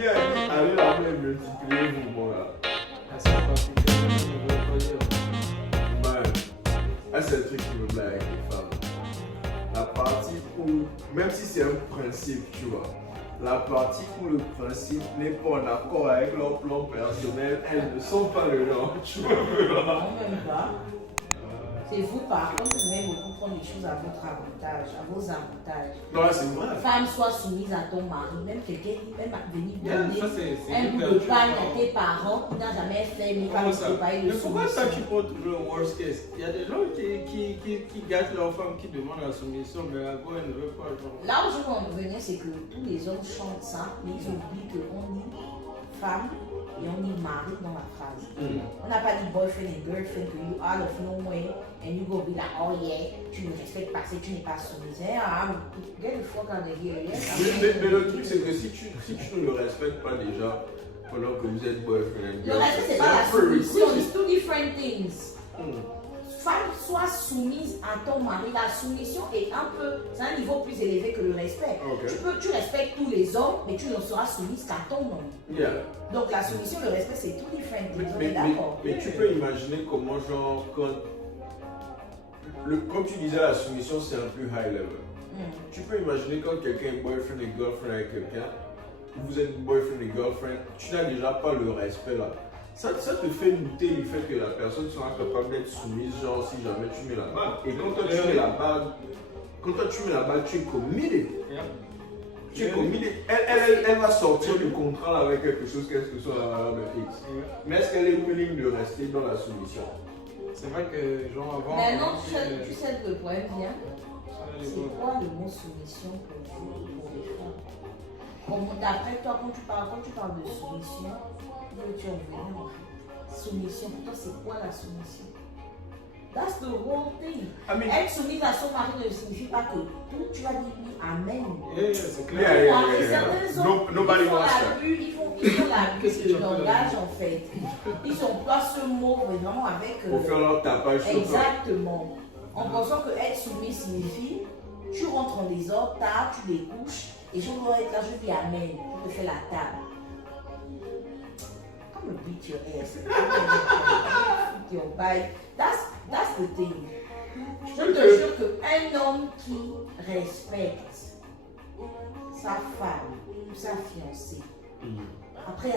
Lui a dit, allez la même multiplier vous, moi là. C'est pas compliqué, je ne veux pas dire. Man, c'est le truc qui me blague avec les femmes. La partie où, même si c'est un principe, tu vois, la partie où le principe n'est pas en accord avec leur plan personnel, elles ne sont pas le genre, tu vois. Non, même pas. C'est vous, par contre, vous aimez beaucoup prendre les choses à votre avantage, à vos avantages. Non, là, c'est vrai. Femme, sois soumise à ton mari, même quelqu'un qui même venir donner Ça, c'est un bout de pain à tes parents qui n'a jamais fait, mais va ça? ne pas Mais pourquoi ça tu prends toujours le worst case? Il y a des gens qui gâtent leur femme, qui demandent la soumission, mais la go, elle ne veut pas. Genre. Là où je veux en revenir, c'est que tous les hommes chantent ça, mais ils oublient qu'on dit femme et on dit mari dans la phrase. On n'a pas dit boyfriend et girlfriend, que you out of nowhere and you go be like, oh yeah, tu ne respectes pas, tu n'es pas soumise. Ah, get the fuck out of here. Mais le truc, c'est que si tu ne le respectes pas déjà, pendant que vous êtes boyfriend and Le respect, c'est pas la soumission, it's two different things. Femme, sois soumise à ton mari. La soumission est c'est un niveau plus élevé que le respect. Okay. Tu respectes tous les hommes, mais tu ne seras soumise qu'à ton homme. Yeah. Donc la soumission, le respect, c'est tout différent. On est d'accord. Mais tu peux imaginer comment, genre, quand tu disais la soumission, c'est un peu high level. Tu peux imaginer quand quelqu'un est boyfriend et girlfriend avec quelqu'un, vous êtes boyfriend et girlfriend, tu n'as déjà pas le respect là. Ça te fait douter du fait que la personne sera capable d'être soumise, genre si jamais tu mets la bague. Et quand toi tu mets la bague, tu es committed. Tu es committed. Elle va sortir du contrat là avec quelque chose, qu'est-ce que soit la valeur de X. Mais est-ce qu'elle est willing de rester dans la soumission? C'est vrai que, genre, avant. Maintenant, tu sais d'où le problème vient. C'est quoi le mot soumission pour vous, pour les femmes? D'après toi, quand tu parles de soumission, tu en venir en fait. Soumission, pour toi, c'est quoi la soumission? That's the whole thing. Être soumise à son mari ne signifie pas que tout tu vas dire oui, amen. C'est clair. Nobody wants that. Ils font l'abus de langage en fait. Ils emploient ce mot vraiment avec. Pour faire leur tapage sur toi. Exactement. En pensant que être soumis signifie tu rentres en désordre, tard, tu découches, et je dois être là, je dis amen, pour te faire la table. Come and beat your ass. Your bike. That's the thing. Je te jure qu'un homme qui respecte sa femme ou sa fiancée, après il y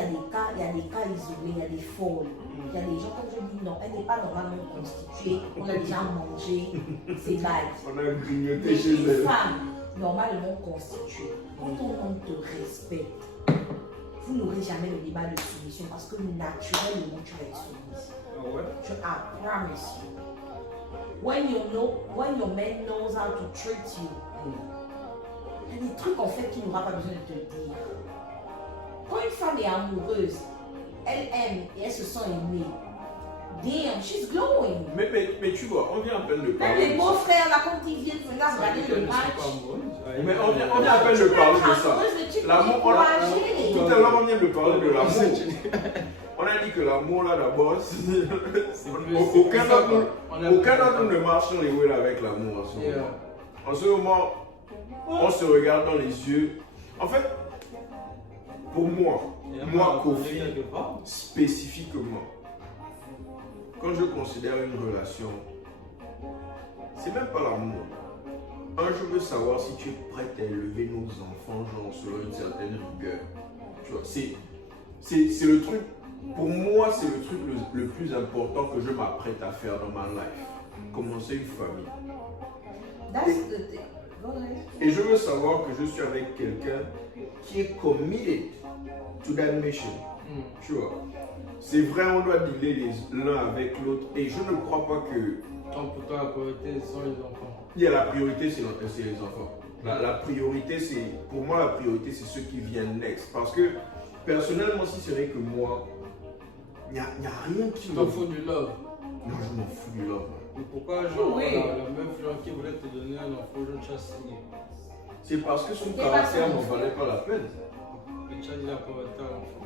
a des cas isolés, il y a des folles, il y a des gens comme je dis non, elle n'est pas normalement constituée, on a déjà mangé ses bagues. On a grignoté chez elle. Une femme normalement constituée, quand ton homme te respecte, vous n'aurez jamais le débat de soumission parce que naturellement tu vas être soumise. I promise you. When your man knows how to treat you, il y a des trucs en fait qu'il n'aura pas besoin de te dire. Quand une femme est amoureuse, elle aime et elle se sent aimée. Damn, she's glowing. Mais tu vois, on vient à peine de Même parler. les beaux frères là, quand ils viennent regarder le match. Mais on vient à peine de parler de ça. L'amour, tout à l'heure on vient de parler de l'amour. On a dit que l'amour là d'abord, aucun d'entre nous ne marche dans les wheels avec l'amour en ce moment. En ce moment, on se regarde dans les yeux. En fait, pour moi Kofi, spécifiquement, quand je considère une relation, c'est même pas l'amour. Je veux savoir si tu es prête à élever nos enfants genre selon une certaine rigueur. Tu vois, c'est le truc. Pour moi, c'est le truc le plus important que je m'apprête à faire dans ma life. Commencer une famille. Et je veux savoir que je suis avec quelqu'un qui est committed to that mission. Tu vois. C'est vrai, on doit dealer l'un avec l'autre. Et je ne crois pas que... Pour toi, la priorité, ce sont les enfants. Il y a la priorité, c'est les enfants. La priorité, c'est... Pour moi, la priorité, c'est ceux qui viennent next. Parce que, personnellement, si ce n'est que moi, il n'y a rien qui me... Tu t'en fous du love? Non, je m'en fous du love. Et pourquoi, genre, la meuf genre, qui voulait te donner un enfant, je t'ai signé? C'est parce que son caractère n'en valait pas la peine. Mais tu as dit la priorité à l'enfant.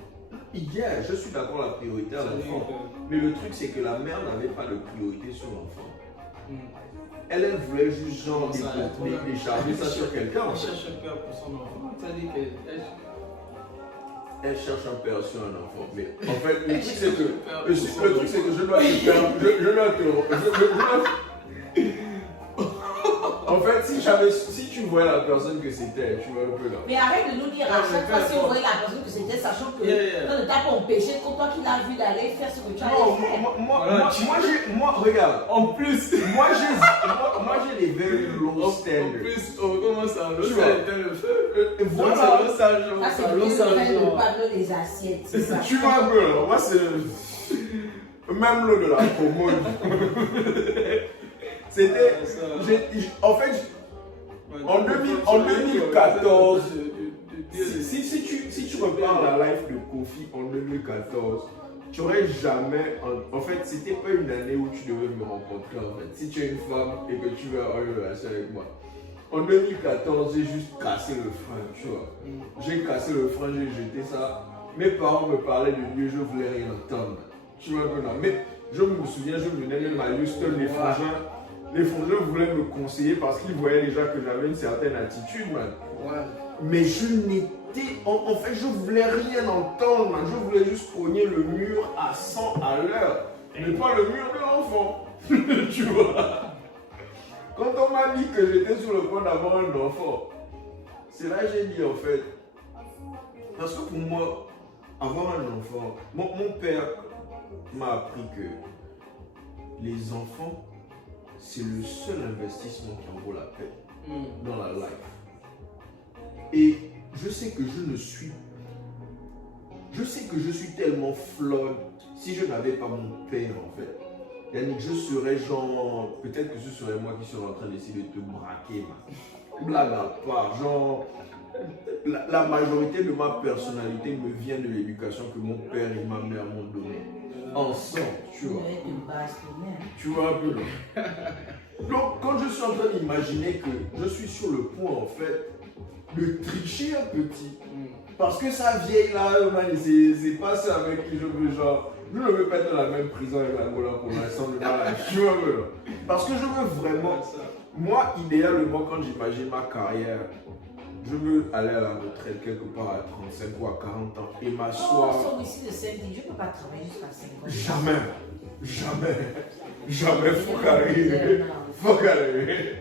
Hier, je suis d'accord la priorité à l'enfant. Mais le truc, c'est que la mère n'avait pas de priorité sur l'enfant. Elle voulait juste genre décharger ça sur quelqu'un. Elle cherche peur pour son enfant. Ça dit que elle cherche un père sur un enfant. Mais en fait, le truc c'est que je dois te faire. En fait, si tu vois la personne que c'était, tu vois un peu là. Mais arrête de nous dire à chaque fois si on voyait la personne que c'était, sachant que ça ne t'a pas empêché, comme toi qui l'as vu d'aller faire ce que tu as fait. Moi, regarde. En plus, moi j'ai des very low standards. En plus, on commence à Los Angeles le feu. Voilà. Los Angeles. Ah, c'est le panneau des assiettes, c'est ça. Tu vois un peu là. Moi, c'est même l'eau de la commode. C'était. En fait, en 2014, si tu repars la life de Kofi en 2014, tu n'aurais jamais. En fait, c'était pas une année où tu devais me rencontrer. En fait, si tu es une femme et que tu veux avoir une relation avec moi. En 2014, j'ai juste cassé le frein, tu vois. J'ai cassé le frein, j'ai jeté ça. Mes parents me parlaient de Dieu, je voulais rien entendre. Tu vois, mais je me souviens, je venais même à Houston, les frangins voulaient me conseiller parce qu'ils voyaient déjà que j'avais une certaine attitude, man. Ouais. Mais je n'étais. En fait, je voulais rien entendre, man. Je voulais juste cogner le mur à 100 à l'heure. Mais pas le mur de l'enfant. Tu vois. Quand on m'a dit que j'étais sur le point d'avoir un enfant, c'est là que j'ai dit en fait. Parce que pour moi, avoir un enfant, mon père m'a appris que les enfants, c'est le seul investissement qui en vaut la peine dans la life. Et je sais que je suis tellement flawed si je n'avais pas mon père en fait. Yannick, je serais genre, peut-être que ce serait moi qui serais en train d'essayer de te braquer, man. Blague à part, genre, la majorité de ma personnalité me vient de l'éducation que mon père et ma mère m'ont donnée. Ensemble, tu vois. Tu vois un peu là. Donc, quand je suis en train d'imaginer que je suis sur le point, en fait, de tricher un petit, parce que sa vieille là, c'est pas ça avec qui je veux, genre, je ne veux pas être dans la même prison avec la Gola pour l'instant de ma life, tu vois, parce que je veux vraiment, moi, idéalement, quand j'imagine ma carrière, je veux aller à la retraite quelque part à 35 ou à 40 ans et m'asseoir. Oh, ici de 5 je ne peux pas travailler jusqu'à 50 ans. Jamais, faut carrer.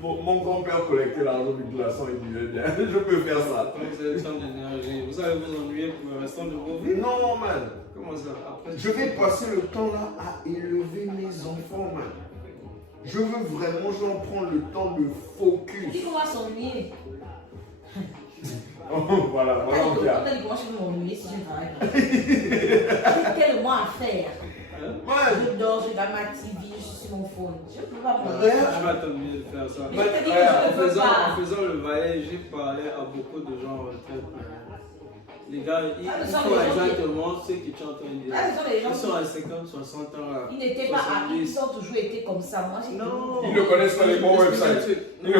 Mon grand-père collectait l'argent du glaçon et disait bien, je peux faire ça. Vous avez besoin d'énergie, vous allez vous ennuyer pour le restant de vos vies. Non, man. Comment ça? Après, je vais passer le temps là à élever mes enfants, man. Je veux vraiment, je vais en prendre le temps de focus. Qui va s'ennuyer? Voilà, on je vais m'ennuyer si je ne travaille pas. Quel moi à faire? Je dors, je regarde ma TV, je suis sur mon phone. Je ne peux pas m'ennuyer. Je vais t'ennuyer de faire ça. En faisant le valet, j'ai parlé à beaucoup de gens en retraite. Les gars, ils font exactement ce que tu es en train de dire. Ils sont à 50, 60 ans là. Ils n'étaient pas happy, ils ont toujours été comme ça. Moi, non. Ils ne connaissent pas les bons websites. Les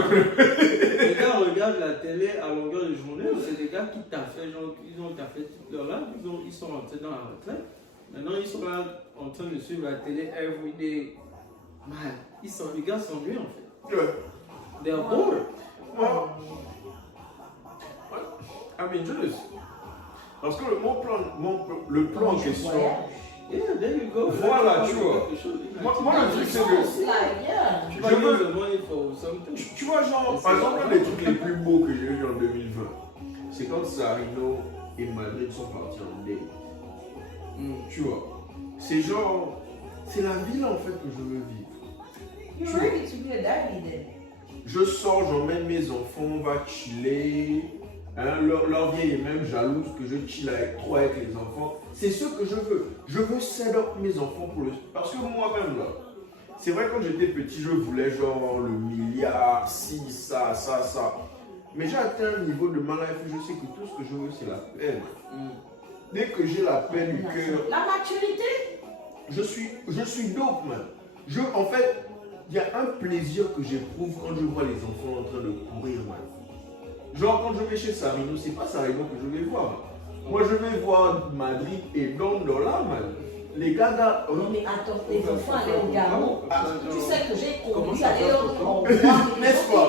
gars regardent la télé à longueur de journée. C'est des gars qui taffent, genre, ils ont taffé toute leur life. Ils sont rentrés dans la retraite. Maintenant, ils sont là en train de suivre la télé every day. Man, les gars s'ennuient en fait. They are bored. Parce que le plan en question. Yeah, there you go. Voilà, tu vois. Moi, le truc, c'est que. Tu vois, genre, par exemple, un des trucs les plus beaux que j'ai eu en 2020, c'est quand Sarino et Madrid sont partis en date. Tu vois. C'est genre. C'est la ville en fait que je veux vivre. Je sors, j'emmène mes enfants, on va chiller. Hein, leur vieille est même jalouse que je chill avec les enfants. C'est ce que je veux. Je veux set up mes enfants pour le... Parce que moi-même là, c'est vrai quand j'étais petit, je voulais genre le milliard, ci, ça. Mais j'ai atteint un niveau de ma life où je sais que tout ce que je veux c'est la paix. Dès que j'ai la paix du cœur... La maturité. Je suis dope, man. En fait, il y a un plaisir que j'éprouve quand je vois les enfants en train de courir, man. Genre quand je vais chez Sarino, c'est pas Sarino que je vais voir. Moi je vais voir Madrid et Dondola, man. Les gars non mais attends, les enfants allaient au Gabon. Tu sais que j'ai conduit à aller au revoir. N'est-ce pas?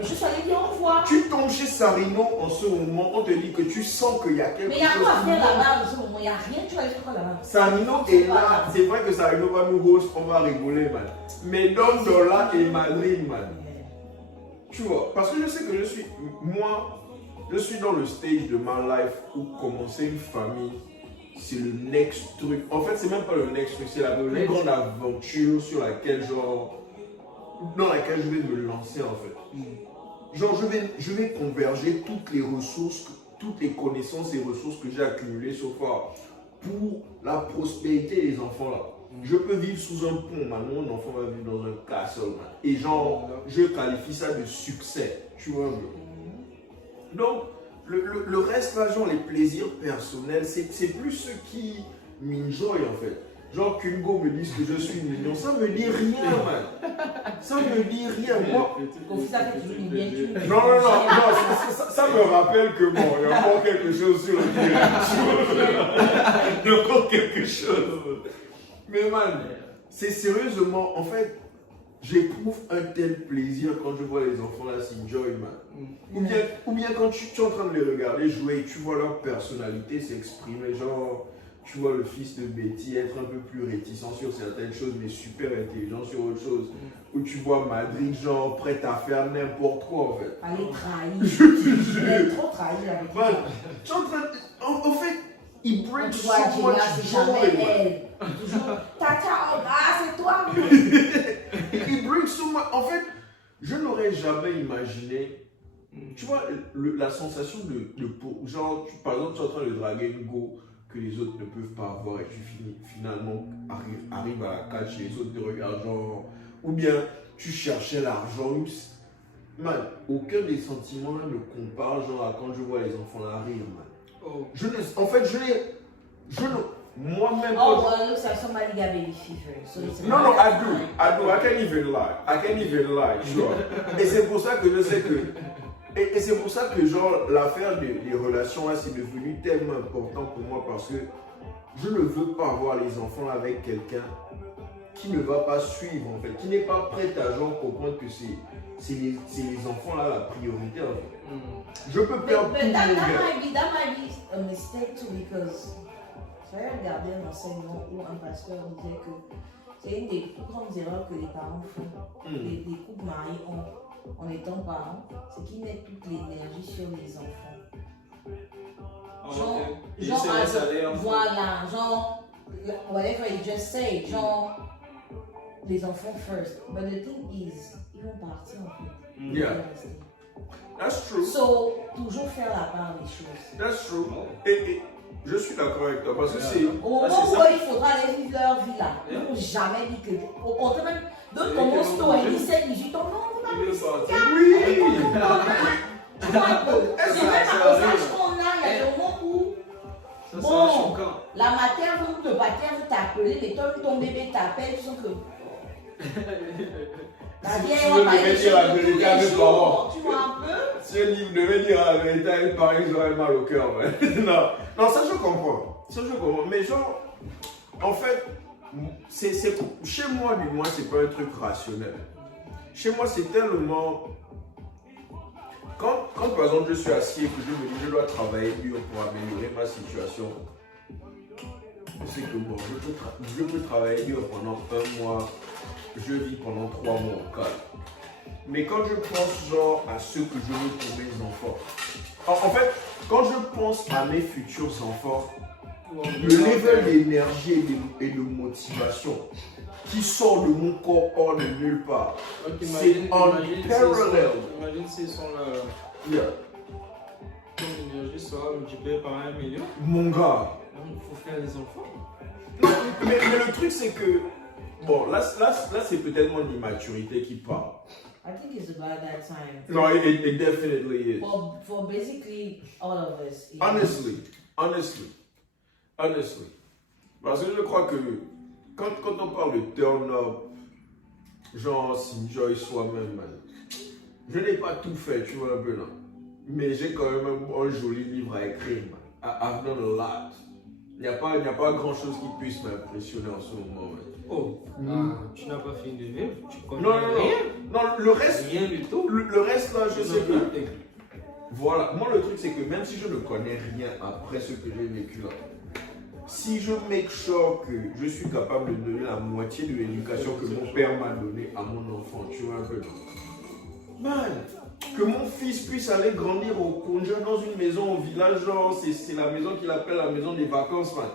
Je suis allé dire au revoir. fois. Tu tombes chez Sarino en ce moment, on te dit que tu sens qu'il y a quelque chose. Mais il y a quoi à faire là-bas en ce moment? Il n'y a rien, tu vas aller faire là-bas. Sarino est là. C'est vrai que Sarino va nous host, on va rigoler, man. Mais Dom Dola et Madrid, man. Tu vois, parce que je sais que je suis dans le stage de ma life où commencer une famille, c'est le next truc. En fait, c'est même pas le next truc, c'est la plus grande aventure dans laquelle je vais me lancer en fait. Genre, je vais converger toutes les ressources, toutes les connaissances et ressources que j'ai accumulées so far pour la prospérité des enfants là. Je peux vivre sous un pont, man. Mon enfant va vivre dans un castle, man. Et genre, je qualifie ça de succès. Tu vois un peu. Donc, le reste là, genre les plaisirs personnels, c'est plus ce qui m'enjoy en fait. Genre qu'Hugo me dise que je suis mignon, ça me dit rien, man. Ça me dit rien. Moi, non, ça me rappelle que bon, il y a encore quelque chose sur le terrain. Il y a encore quelque chose. Mais man, c'est sérieusement, en fait, j'éprouve un tel plaisir quand je vois les enfants là s'enjoy, man. Ou bien quand tu es en train de les regarder jouer et tu vois leur personnalité s'exprimer, genre, tu vois le fils de Betty être un peu plus réticent sur certaines choses, mais super intelligent sur autre chose. Ou tu vois Madrid, genre, prête à faire n'importe quoi, en fait. Allez, trahir. Il est trop trahi avec man, tu es en train de... En fait, il brings so much joy, man. Toujours, Tata, c'est toi. Il brings so much... En fait, je n'aurais jamais imaginé... Tu vois, la sensation de genre, par exemple, tu es en train de draguer une go que les autres ne peuvent pas avoir et tu finalement arrives à la catch et les autres te regardent genre, ou bien tu cherchais l'argent. Man, aucun des sentiments là ne compare genre à quand je vois les enfants là rire, man. Oh. En fait, moi-même. Oh, well, looks like somebody got baby fever. So no, I do. I can't even lie. Sure. Et c'est pour ça que je sais que. Et c'est pour ça que genre l'affaire des relations là c'est devenu tellement important pour moi parce que je ne veux pas avoir les enfants avec quelqu'un qui ne va pas suivre en fait, qui n'est pas prêt à genre comprendre que c'est les enfants là la priorité en fait. Je peux perdre tout that might be a mistake too because j'avais regardé un enseignement où un pasteur disait que c'est une des plus grandes erreurs que les parents font, les couples mariés ont. En étant parents, c'est qu'ils mettent toute l'énergie sur les enfants. Genre, whatever you just say, genre, les enfants first. But the thing is, ils vont partir en fait. Yeah. That's true. So, toujours faire la part des choses. That's true. Et je suis d'accord avec toi parce que c'est. Au moment où il faudra aller vivre leur vie là, ils n'ont jamais dit que. Au contraire, même, d'autres commencent tôt à 17, 18 ans, non. Oui! Tu vois un peu, c'est même à l'âge qu'on a, il y a des moments où, bon, la mater ou le pater veut t'appeler, mais toi, ton bébé t'appelle, tu sens que... La vieille, on va parler de tous les jours, tu vois un peu. Si un livre devait dire la vérité à une parole, ils auraient mal au cœur, non, ça je comprends. Mais genre, en fait, chez moi, du moins, c'est pas un truc rationnel. Chez moi, c'est tellement... Quand par exemple, je suis assis et que je me dis je dois travailler dur pour améliorer ma situation, je sais que bon, je peux travailler dur pendant 1 mois, je vis pendant 3 mois au calme. Mais quand je pense genre à ce que je veux pour mes enfants, en fait, quand je pense à mes futurs enfants, le level d'énergie et de motivation qui sort de mon corps hors de nulle part. C'est unparalleled. Imagine s'ils sont là. Yeah. Ton énergie sera multipliée par 1 million. Mon gars. Il faut faire les enfants. Non, mais le truc c'est que, bon, là c'est peut-être mon immaturité qui parle. I think it's about that time. No, it definitely is. For basically all of us. Honestly. Parce que je crois que quand on parle de turn up, genre s'enjoy soi-même, man, je n'ai pas tout fait, tu vois un peu là. Mais j'ai quand même un joli livre à écrire, man. I've done a lot. Il n'y a pas grand chose qui puisse m'impressionner en ce moment. Oh, tu n'as pas fini de vivre? Tu connais Non, rien? non, le reste. Rien du tout. Le reste là, je sais que. Voilà, moi le truc c'est que même si je ne connais rien après ce que j'ai vécu là, si je make sure que je suis capable de donner la moitié de l'éducation que mon père m'a donnée à mon enfant, tu vois un peu. Man, que mon fils puisse aller grandir au Congo dans une maison au village, genre c'est la maison qu'il appelle la maison des vacances, man.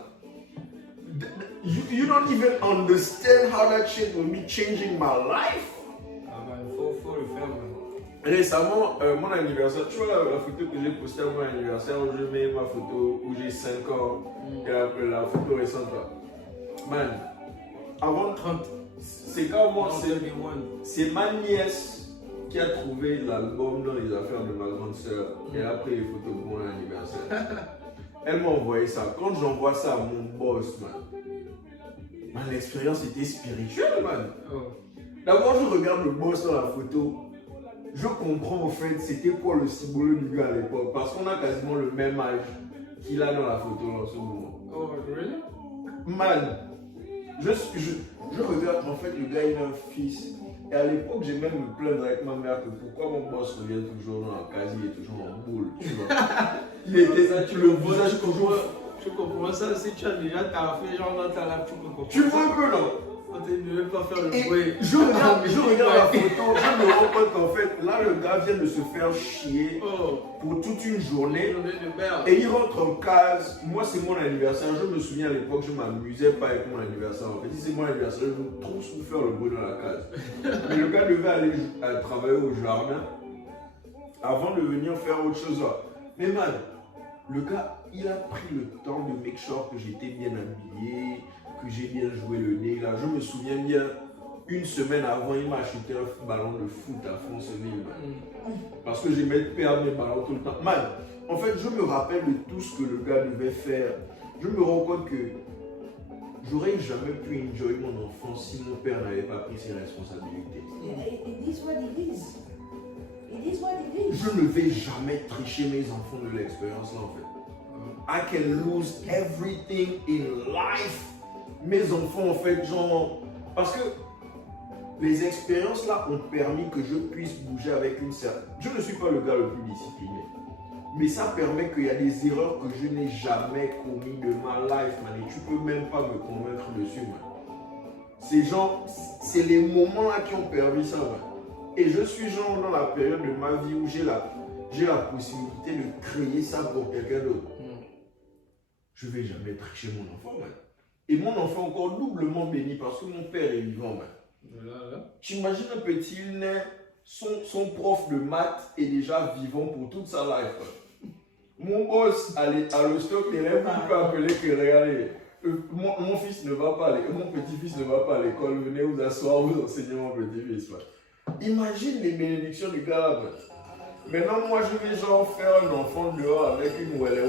You don't even understand how that shit will be changing my life. Ah ben, il faut le faire, man. Récemment, mon anniversaire, tu vois la photo que j'ai postée à mon anniversaire où je mets ma photo où j'ai 5 ans et la photo récente là. Man, avant 30, c'est quand moi, c'est ma nièce qui a trouvé l'album dans les affaires de ma grande soeur et elle a pris les photos pour mon anniversaire. Elle m'a envoyé ça. Quand j'envoie ça à mon boss, man, l'expérience était spirituelle, man. D'abord, je regarde le boss dans la photo. Je comprends en fait c'était quoi le symbole du gars à l'époque parce qu'on a quasiment le même âge qu'il a dans la photo en ce moment. Oh, really? Man, je regarde en fait le gars il a un fils et à l'époque j'ai même me plaindre avec ma mère que pourquoi mon boss revient toujours dans la case, il est toujours en boule, tu vois. Il était ça, tu le visage toujours. Je comprends ça, si tu as déjà fait genre dans ta lap, tu peux comprendre. Tu vois un peu là? Ne veux pas faire le bruit. Je regarde la photo, je me rends compte qu'en fait, là, le gars vient de se faire chier pour toute une journée. Et il rentre en case. Moi, c'est mon anniversaire. Je me souviens à l'époque, je ne m'amusais pas avec mon anniversaire. En fait, si c'est mon anniversaire, je veux trop faire le bruit dans la case. Mais le gars devait aller travailler au jardin avant de venir faire autre chose là. Mais man, le gars, il a pris le temps de make sure que j'étais bien habillé, que j'ai bien joué le nez là. Je me souviens bien, une semaine avant, il m'a acheté un ballon de foot à Franceville, man. Parce que j'aimais perdre mes ballons tout le temps. Man, en fait, je me rappelle de tout ce que le gars devait faire. Je me rends compte que j'aurais jamais pu enjoy mon enfant si mon père n'avait pas pris ses responsabilités. It is what it is. It is what it is. Je ne vais jamais tricher mes enfants de l'expérience là en fait. I can lose everything in life. Mes enfants en fait genre parce que les expériences là ont permis que je puisse bouger avec une certaine. Je ne suis pas le gars le plus discipliné, mais ça permet qu'il y a des erreurs que je n'ai jamais commises de ma life, man. Et tu peux même pas me convaincre dessus, man. C'est les moments là qui ont permis ça, man. Et je suis genre dans la période de ma vie où j'ai la possibilité de créer ça pour quelqu'un d'autre. Je vais jamais tricher mon enfant, man. Et mon enfant encore doublement béni parce que mon père est vivant, man. Tu imagines un petit nain, son prof de maths est déjà vivant pour toute sa life. Mon boss a le stock d'élèves qui peut appeler que regardez, mon fils ne va pas aller, mon petit-fils ne va pas à l'école, venez vous asseoir, vous enseigner mon petit-fils. Imagine les bénédictions du gars là. Maintenant, moi je vais genre faire un enfant dehors avec une welle.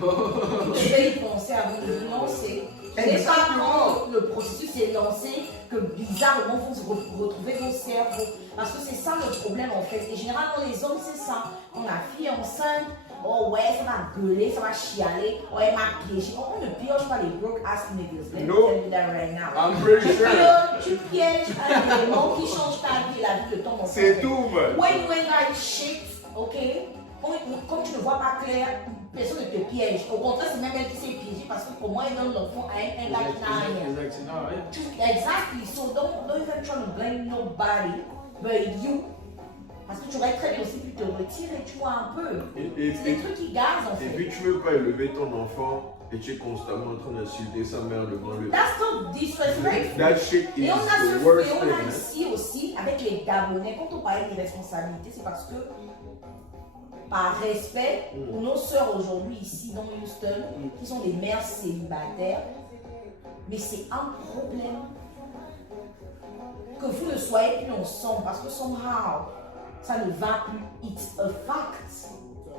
Je vais y penser avant de me lancer. C'est pas quand le processus est lancé que bizarrement vous retrouvez vos cerveaux. Parce que c'est ça le problème en fait. Et généralement les hommes c'est ça. Quand la fille est enceinte, oh ouais, ça va gueuler, ça va chialer, oh elle m'a piégé. Oh, on ne piège pas les broke ass niggas. Let me tell you that right now. I'm pretty sure. Tu pièges un élément qui change ta vie et la vie de ton enfant. C'est tout, man. When you ain't got shit, ok? Quand tu ne vois pas clair, personne ne te piège. Au contraire, c'est même elle qui s'est piégée parce que pour moi, elle donne l'enfant à un gars qui n'a rien. Exactly. So don't even try to blame nobody but you. Parce que tu aurais très bien aussi pu te retirer, tu vois, un peu. C'est des trucs qui gazent en fait. Et puis tu veux pas élever ton enfant et tu es constamment en train d'insulter sa mère devant le. That's so disrespectful. That shit is et on a the worst on a thing. ici aussi, avec les Gabonais, quand on parlait des responsabilités, c'est parce que par respect pour nos sœurs aujourd'hui ici dans Houston, qui sont des mères célibataires, mais c'est un problème que vous ne soyez plus ensemble parce que somehow ça ne va plus. It's a fact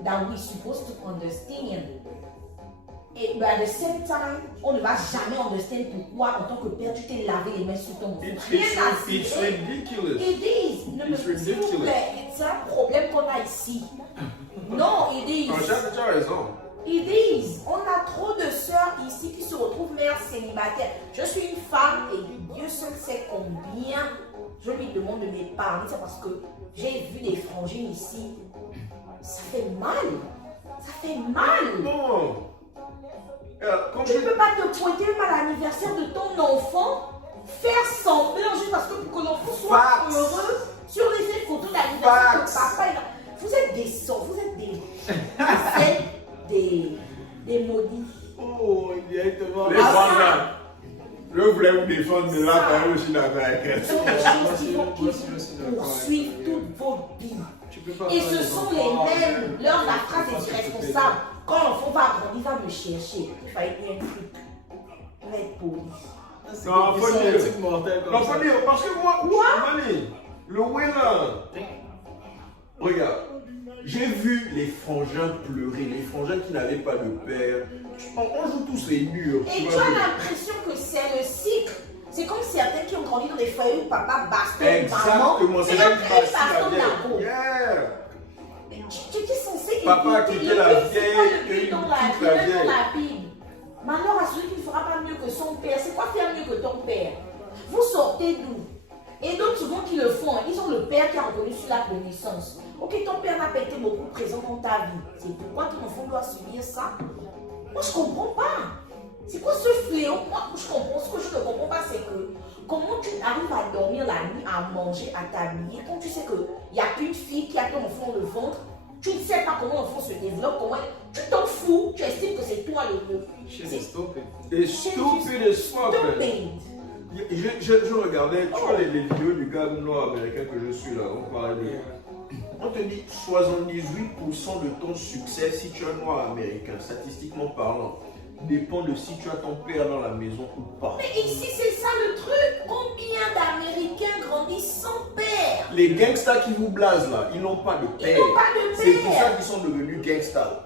that we're supposed to understand. Et but at the same time, on ne va jamais understand pourquoi en tant que père tu t'es lavé les mains sur ton enfant. It's ridiculous. It is. S'il vous plaît, c'est un problème qu'on a ici. Non, it is. Tu as raison. It is. On a trop de sœurs se retrouve mère célibataire. Je suis une femme et Dieu seul sait combien je lui demande de m'épargner. C'est parce que j'ai vu des frangines ici. Ça fait mal. Ça fait mal. Non. Tu ne peux pas te pointer même à l'anniversaire de ton enfant, faire semblant juste parce que pour que l'enfant soit heureux sur les photos d'anniversaire de papa. Vous êtes des sorts, vous êtes des maudits. Oh, directement. Les femmes là. Je voulais vous défendre, mais là, quand même, je suis d'accord avec elle. Ce sont des choses qui vont poursuivre toutes vos vies. Et ce sont les mêmes. La phrase est irresponsable. Quand l'enfant va grandir, il va me chercher. Il va être un truc. Il va être poli. Non, faut dire, parce que moi, le ouais là, regarde, j'ai vu les frangins pleurer, les frangins qui n'avaient pas de père. On joue tous les murs. Et tu as l'impression que c'est le cycle. C'est comme certains qui ont grandi dans des foyers où papa bastonne maman. Exactement, c'est là qui bastonne la peau. Tu étais censé papa quittait la vieille, dans la Bible. Malheur à celui qui ne fera pas mieux que son père. C'est quoi faire mieux que ton père? Vous sortez d'où? Et d'autres souvent qui le font, ils ont le père qui a reconnu sur la connaissance. Ok, ton père n'a pas été beaucoup présent dans ta vie. C'est pourquoi ton enfant doit subir ça? Moi, je ne comprends pas. C'est quoi ce fléau? Moi, je comprends. Ce que je ne comprends pas, c'est que comment tu arrives à dormir la nuit, à manger, à t'habiller, quand tu sais qu'il n'y a qu'une fille qui a ton enfant dans le ventre, tu ne sais pas comment l'enfant se développe, comment tu t'en fous, tu estimes que c'est toi le... C'est stupide. C'est stupide as fuck. Je regardais, tu vois les vidéos du gars noir américain que je suis là, on parlait de... On te dit 78% de ton succès, si tu es un noir américain, statistiquement parlant, dépend de si tu as ton père dans la maison ou pas. Mais ici, c'est ça le truc. Combien d'Américains grandissent sans père? Les gangsters qui vous blasent là, ils n'ont pas de père. Ils n'ont pas de père. C'est pour ça qu'ils sont devenus gangsters.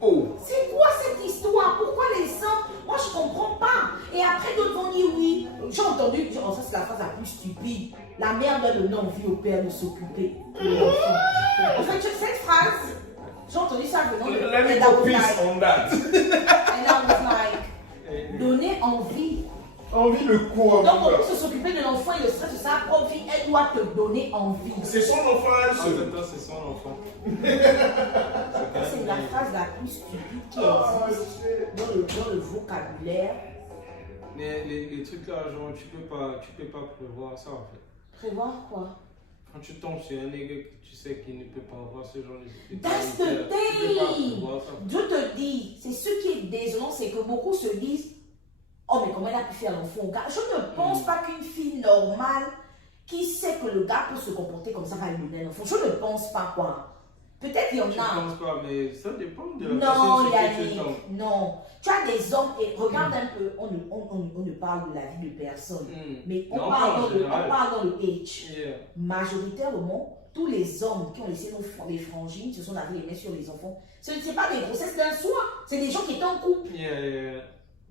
Oh. C'est quoi cette histoire? Pourquoi les hommes? Moi, je ne comprends pas. Et après, d'autres vont dire oui. J'ai entendu dire, oh, ça c'est la phrase la plus stupide. La mère donne le envie au père de s'occuper de l'enfant. En fait, cette phrase, j'ai entendu ça venant de... Let me go peace on that. And I was like, donner envie. Envie de quoi? Donc, pour se s'occuper de l'enfant et le stress de sa propre vie, elle doit te donner envie. C'est son enfant, elle En même temps, c'est son enfant. C'est la phrase la plus stupide qui existe dans le vocabulaire. Mais les trucs là, genre, tu peux pas prévoir ça en fait. Prévoir quoi? Quand tu tombes sur un nègre que tu sais qu'il ne peut pas avoir ce genre de... That's the thing! Je te dis, c'est ce qui est désolant, c'est que beaucoup se disent oh, mais comment elle a pu faire l'enfant au gars? Je ne pense pas qu'une fille normale qui sait que le gars peut se comporter comme ça va lui donner un enfant. Je ne pense pas quoi. Peut-être qu'il y en a. Je ne pense pas, mais ça dépend de la non, personne sur qui tu tombes. Non, tu as des hommes, et regarde un peu, on ne parle de la vie de personne, mais on parle dans le age. Yeah. Majoritairement, tous les hommes qui ont laissé les frangines se sont lavés les mains sur les enfants. Ce n'est pas des grossesses d'un soir, c'est des gens qui étaient en couple.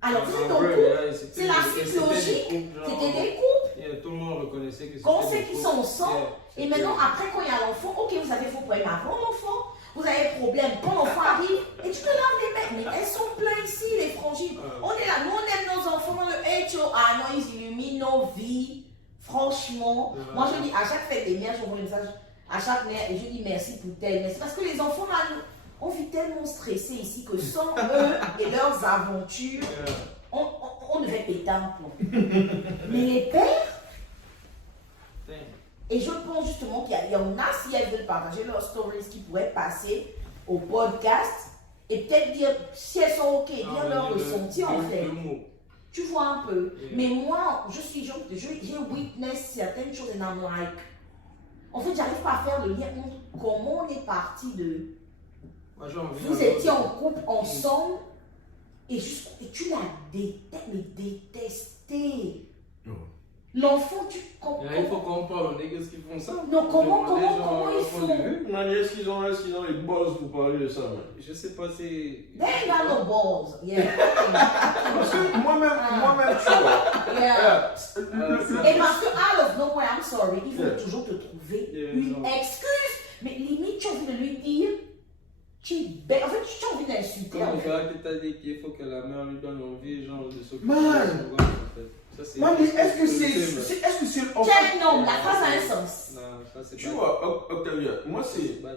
Alors, vous êtes en couple, c'est la suite logique, c'était des couples. Tout le monde reconnaissait que c'était quand on sait qu'ils sont ensemble, et maintenant, après, quand il y a l'enfant, ok, vous avez vos problèmes avant l'enfant, vous avez problème quand l'enfant arrive, et tu te laves les mains. Mais elles sont pleines ici, les frangines. On est là, nous, on aime nos enfants, le HO. Ah non, ils illuminent nos vies. Franchement, moi, je dis, à chaque fête des mères, j'envoie un message à chaque mère, et je dis merci pour tel. Mais c'est parce que les enfants, là, on vit tellement stressés ici que sans eux et leurs aventures, on devait péter un plomb. Mais les pères, et je pense justement qu'il y en a, si elles veulent partager leurs stories, qui pourraient passer au podcast et peut-être dire si elles sont ok, dire leur ressenti en fait. Tu vois un peu. Mais moi, j'ai witness certaines choses et I'm like, en fait, j'arrive pas à faire le lien entre comment on est parti de. Vous étiez en couple ensemble et tu l'as détesté. L'enfant, tu comprends. Il faut qu'on parle aux nègres qui font ça. Non, comment ils font? Est-ce qu'ils ont les balls pour parler de ça? Je sais pas si. They ain't got no balls. Yeah. Parce que moi-même, tu vois. Yeah. Et parce que out of nowhere, I'm sorry, il faut toujours te trouver une excuse. Mais limite, tu as envie de lui dire, tu es bête. En fait, tu as envie d'insulter. Comme le gars qui t'a dit qu'il faut que la mère lui donne envie, genre, de s'occuper de Man. son gosse, en fait. Ça, c'est... Man, mais est-ce que c'est. Tu es un homme, la phrase a un sens. Non, ça, c'est Tu pas... vois, Octavia, moi c'est. c'est pas-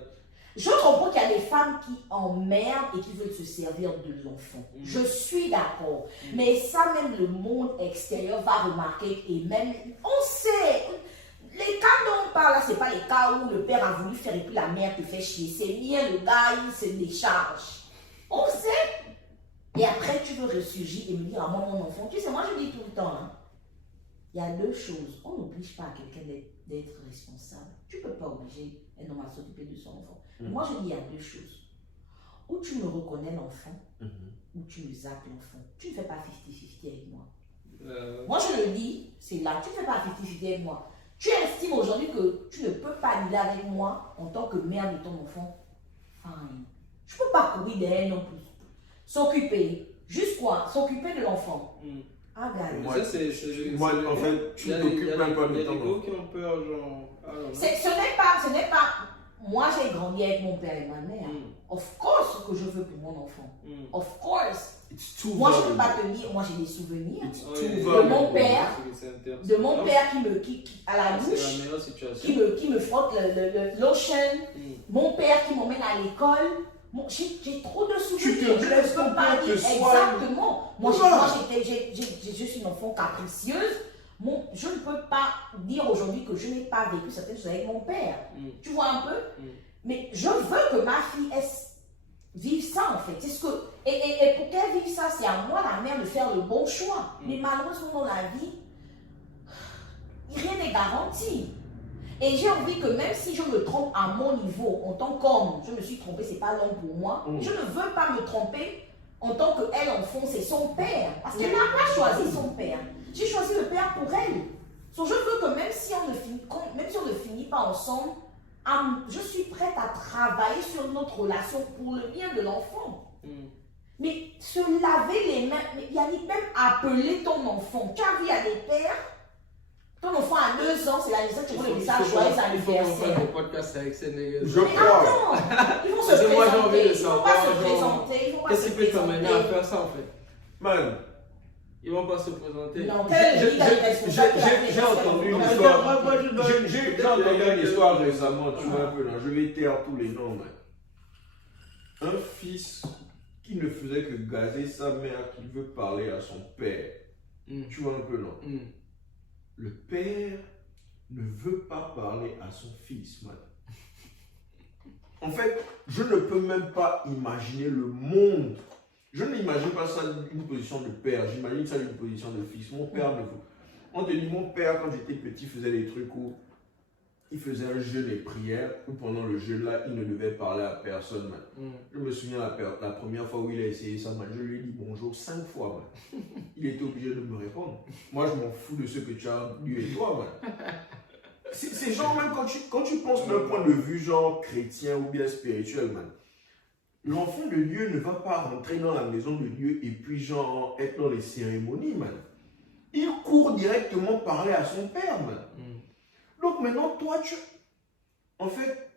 Je comprends qu'il y a des femmes qui emmerdent et qui veulent se servir de l'enfant. Je suis d'accord. Mais ça, même le monde extérieur va remarquer et même, on sait, les cas dont on parle là, c'est pas les cas où le père a voulu faire et puis la mère te fait chier. C'est bien le gars, il se décharge. On sait. Et après, tu veux ressurgir et me dire à moi, mon enfant, tu sais, moi je dis tout le temps, hein, il y a deux choses. On n'oblige pas quelqu'un d'être responsable. Tu ne peux pas obliger un homme à s'occuper de son enfant. Moi, je dis il y a deux choses. Ou tu me reconnais l'enfant, ou tu me zappes l'enfant. Tu ne fais pas 50-50 avec moi. Moi, je le dis, c'est là. Tu ne fais pas 50-50 avec moi. Tu estimes aujourd'hui que tu ne peux pas dealer avec moi en tant que mère de ton enfant. Fine. Je ne peux pas courir derrière non plus. S'occuper. Juste quoi? S'occuper de l'enfant. Ah, gars. Moi, Ça, c'est... moi, en fait, tu t'occupes même pas de Il y a ton des enfant. gars qui ont peur, genre... Ah, non. Ce n'est pas. Moi, j'ai grandi avec mon père et ma mère. Of course, ce que je veux pour mon enfant. Of course. It's too Moi, je ne peux valuable. pas te dire, moi j'ai des souvenirs It's Ouais, too de valuable. mon père, de mon Ah, père qui à la c'est douche, la meilleure situation. qui me frotte le lotion, mon père qui m'emmène à l'école. J'ai trop de souvenirs. Tu te Je blesses ne peux pas pas pour dire te soigner. exactement. Moi, Voilà. je suis une enfant capricieuse. Je ne peux pas dire aujourd'hui que je n'ai pas vécu certaines choses avec mon père. Tu vois un peu? Mais je veux que ma fille vive ça en fait. C'est ce que, et pour qu'elle vive ça, c'est à moi, la mère, de faire le bon choix. Mais malheureusement, dans la vie, rien n'est garanti. Et j'ai envie que même si je me trompe à mon niveau, en tant qu'homme, je me suis trompée, c'est pas l'homme pour moi, je ne veux pas me tromper en tant qu'elle, enfant, c'est son père. Parce qu'elle n'a pas choisi son père. J'ai choisi le père pour elle. Donc je veux que même si on ne finit pas ensemble, je suis prête à travailler sur notre relation pour le bien de l'enfant. Mais se laver les mains, il y a même appeler ton enfant. Tu as vu, il y a des pères, ton enfant a 2 ans, c'est la naissance, tu vois le message joyeux anniversaire. Il faut qu'on fasse des podcasts avec ces nègres. Je Mais crois. attends, ils vont se Parce que moi, j'ai envie présenter, de ils vont savoir, pas se genre, présenter, ils vont pas Qu'est-ce se qui peut t'amener à présenter. faire ça en fait? Man, Ils vont pas se présenter. Non, quel est le leader responsable de la j'ai entendu personne? une histoire. J'ai entendu une histoire récemment, tu vois un peu là. Je vais taire tous les noms. Mais un fils qui ne faisait que gazer sa mère qui veut parler à son père. Tu vois un peu non? Le père ne veut pas parler à son fils, man. En fait, je ne peux même pas imaginer le monde. Je n'imagine pas ça d'une position de père, j'imagine ça d'une position de fils. Mon père ne veut. On te dit, mon père, quand j'étais petit, faisait des trucs où il faisait un jeûne et prière, où pendant le jeûne là, il ne devait parler à personne, man. Je me souviens la première fois où il a essayé ça, man, je lui ai dit bonjour 5 fois, man. Il était obligé de me répondre. Moi, je m'en fous de ce que tu as, lui et toi, man. C'est genre, même quand tu penses d'un point de vue genre chrétien ou bien spirituel, man. L'enfant de Dieu ne va pas rentrer dans la maison de Dieu et puis genre être dans les cérémonies, man. Il court directement parler à son père, man. Donc maintenant, toi, en fait,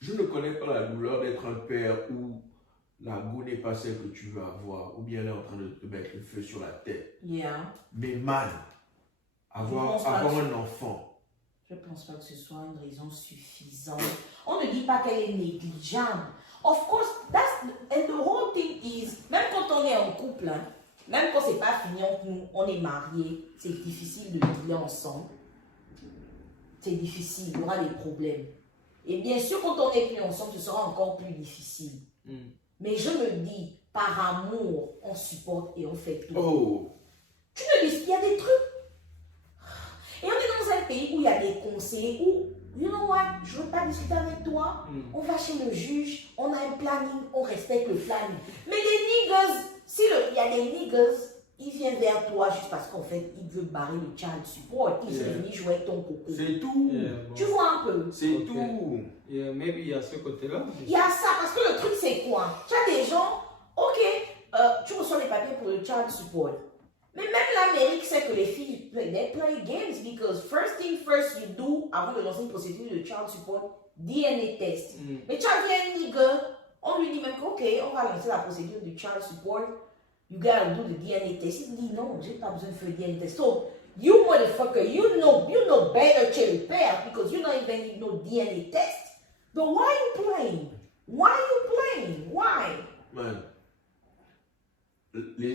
je ne connais pas la douleur d'être un père où la go n'est pas celle que tu veux avoir, ou bien elle est en train de te mettre le feu sur la tête. Yeah. Mais man, avoir un enfant. Je ne pense pas que ce soit une raison suffisante. On ne dit pas qu'elle est négligeable. Of course, and the whole thing is, même quand on est en couple, hein, même quand c'est pas fini, on est marié, c'est difficile de vivre ensemble. C'est difficile, il y aura des problèmes. Et bien sûr, quand on n'est plus ensemble, ce sera encore plus difficile. Mais je me dis, par amour, on supporte et on fait tout. Oh. Tu ne dis, il y a des trucs. Et on est dans un pays où il y a des conseillers où, you know what, je ne veux pas discuter avec toi. On va chez le juge, on a un planning, on respecte le planning. Mais les niggas, il y a des niggas, ils viennent vers toi juste parce qu'en fait, ils veulent barrer le child support. Ils sont venus jouer avec ton coco. C'est tout. Bon. Tu vois un peu? C'est Ok. tout. Maybe il y a ce côté-là. Il y a ça, parce que le truc c'est quoi? Tu as des gens, ok, tu reçois les papiers pour le child support. Mais même l'Amérique sait que les filles play games because first thing first you do avant de lancer une procédure de child support, DNA test. Mais tu as vu un nigga, On lui dit même que, ok, on va lancer la procédure du child support. You gotta do the DNA test. Il dit non, j'ai pas besoin de faire le DNA test. So, you motherfucker, you know better chez le père because you don't even need no DNA test. But why you playing? Why you playing? Why? Man.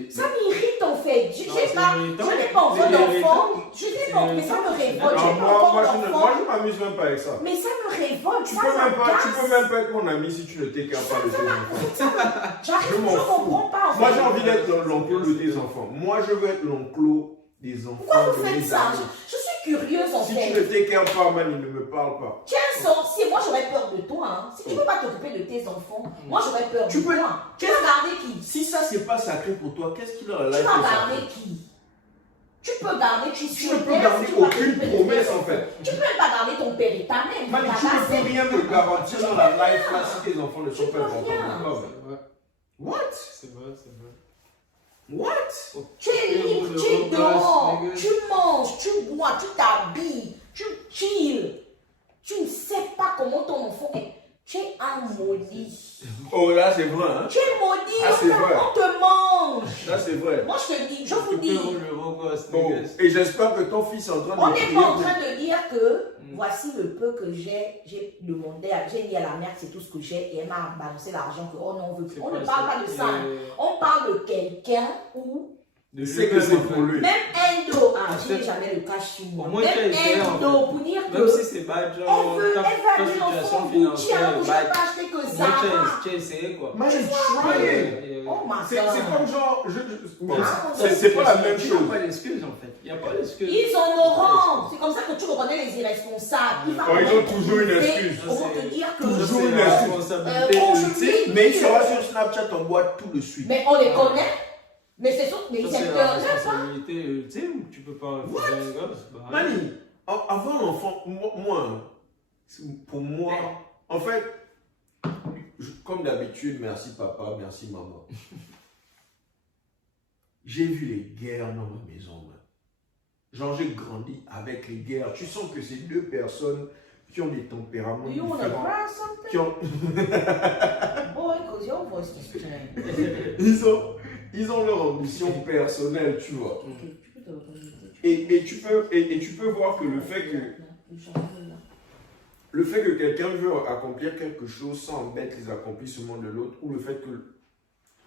Ça m'irrite en fait. Je n'ai pas enfant d'enfant. Je n'ai pas, mais ça me révolte. Moi, je m'amuse même pas avec ça. Mais ça me révolte. Tu peux même pas être mon ami si tu ne t'écartes pas de tes enfants. Je comprends pas. Moi, j'ai envie d'être l'enclos de tes enfants. Moi, je veux être l'enclos des enfants. Pourquoi vous faites ça? Je suis curieuse en fait. Si tu ne t'écartes pas, man, il ne me parle pas. Tiens, si moi j'aurais peur de toi, hein. Si tu ne peux pas t'occuper de tes enfants, moi j'aurais peur de toi. Tu vas garder qui? Si ça, c'est pas sacré pour toi, qu'est-ce qu'il a là? Tu vas garder qui? Tu peux garder qui? Tu ne peux garder aucune promesse en fait. Tu peux même pas garder ton père et ta mère. Man, tu ne peux rien me garantir dans la life là si tes enfants ne sont pas importants. What? C'est vrai, c'est vrai. What? Tu es libre, tu dors, tu manges, tu bois, tu t'habilles, tu chill. Tu ne sais pas comment ton enfant est. Tu es un maudit. Oh là, c'est vrai, hein? Tu es maudit, ah, c'est vrai. On te mange. Là, c'est vrai. Moi, je te dis, je vous dis. Bon, et j'espère que ton fils est en train de... On n'est pas en train de dire que voici le peu que j'ai demandé, j'ai dit à la mère, c'est tout ce que j'ai, et elle m'a balancé l'argent que, oh non, on veut plus. On ne parle pas de ça. On parle de quelqu'un où... C'est que c'est pour lui. Même Endo, je n'ai jamais le cash sur moi. Même Endo, pour dire que... Même si c'est bad, genre, ta situation financière est bad. Tu as essayé quoi. Moi, j'ai choisi. Oh my God. C'est comme genre... C'est pas la même chose. Il n'y a pas d'excuse en fait. Il n'y a pas d'excuse. Ils en auront. C'est comme ça que tu reconnais les irresponsables. Ils ont toujours une excuse. On va te dire que... Toujours une excuse. Mais il sera sur Snapchat en boîte tout de suite. Mais on les connaît. Mais c'est sûr, mais ils c'est aiment la pas. responsabilité ultime, tu peux pas faire un gosse. Mani, avant l'enfant, moi, pour moi, en fait, comme d'habitude, merci papa, merci maman. J'ai vu les guerres dans ma maison, man. Genre, j'ai grandi avec les guerres. Tu sens que c'est deux personnes qui ont des tempéraments différents. Qui ont... Ils ont leur ambition personnelle, tu vois. Et tu peux voir que le fait que quelqu'un veut accomplir quelque chose sans embêter les accomplissements de l'autre, ou le fait que...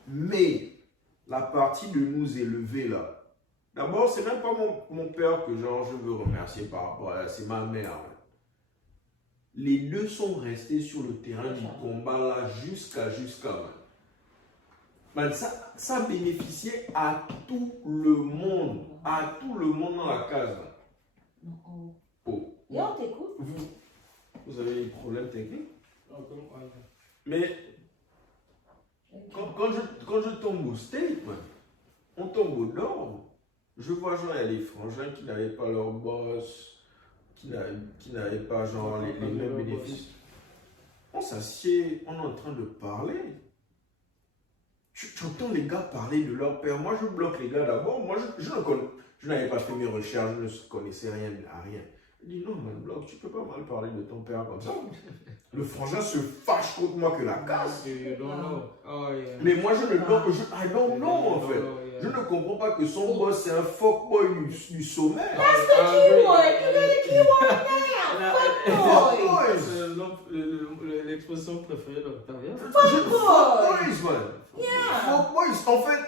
Mais la partie de nous élever là, d'abord, c'est même pas mon père que genre je veux remercier par rapport à... C'est ma mère. Les deux sont restés sur le terrain du combat là jusqu'à man, ça bénéficiait à tout le monde dans la case. Oh. Et on t'écoute. Vous avez des problèmes techniques? Mais quand je tombe au state, man, on tombe au nord. Je vois genre il y a des frangins qui n'avaient pas leur boss, qui n'avaient pas genre les mêmes bénéfices. On s'assied, on est en train de parler. Tu entends les gars parler de leur père. Moi, je bloque les gars d'abord. Moi, je n'avais pas fait mes recherches, je ne connaissais rien à rien. Je dis non, man, bloque, tu peux pas mal parler de ton père comme ça. Le frangin se fâche contre moi que la casse. Mais moi, je ne don't know en fait. Je ne comprends pas que son boss, c'est un fuckboy du sommet. That's the keyword. C'est l'expression préférée de l'Ontario. Fuckboys, man. Fuckboys, en fait.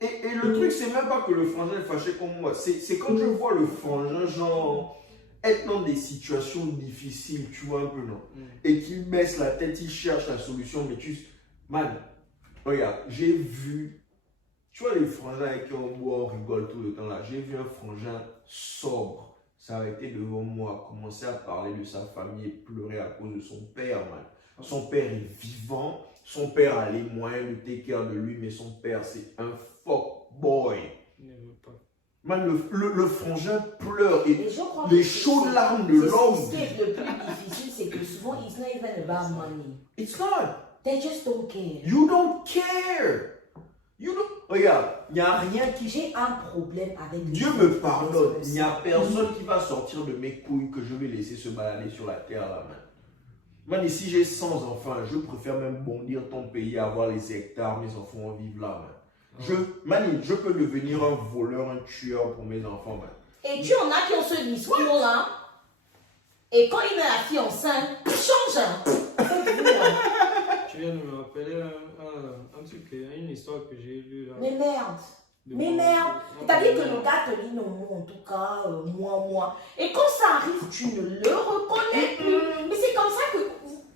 Et le truc, c'est même pas que le frangin est fâché contre moi. C'est quand je vois le frangin, genre, être dans des situations difficiles, tu vois un peu, non? Et qu'il baisse la tête, il cherche la solution, mais man, regarde, j'ai vu, tu vois les frangins avec qui on boit, on rigole tout le temps là, j'ai vu un frangin sobre s'arrêter devant moi, commencer à parler de sa famille et pleurer à cause de son père, man. Son père est vivant, son père a les moyens de take care de lui, mais son père c'est un fuck boy. Man, le frangin pleure et les chaudes larmes de l'homme. Ce qui est le plus difficile, c'est que souvent, it's not even about money. It's not. They just don't care. You don't care. Regarde, il n'y a rien qui... J'ai un problème avec... Dieu me pardonne. Il n'y a personne qui va sortir de mes couilles que je vais laisser se balader sur la terre là, man. Man, et si j'ai 100 enfants, je préfère même bondir ton pays, avoir les hectares, mes enfants vont vivre là, man. Je peux devenir un voleur, un tueur pour mes enfants, man. Et tu en as qui ont ce discours-là. Et quand il met la fille enceinte, il change. Tu viens de me rappeler un truc, une histoire que j'ai lue là. Mais merde. Mais merde. C'est-à-dire que le gars te dit non, en tout cas, moi. Et quand ça arrive, tu ne le reconnais plus. Mais c'est comme ça que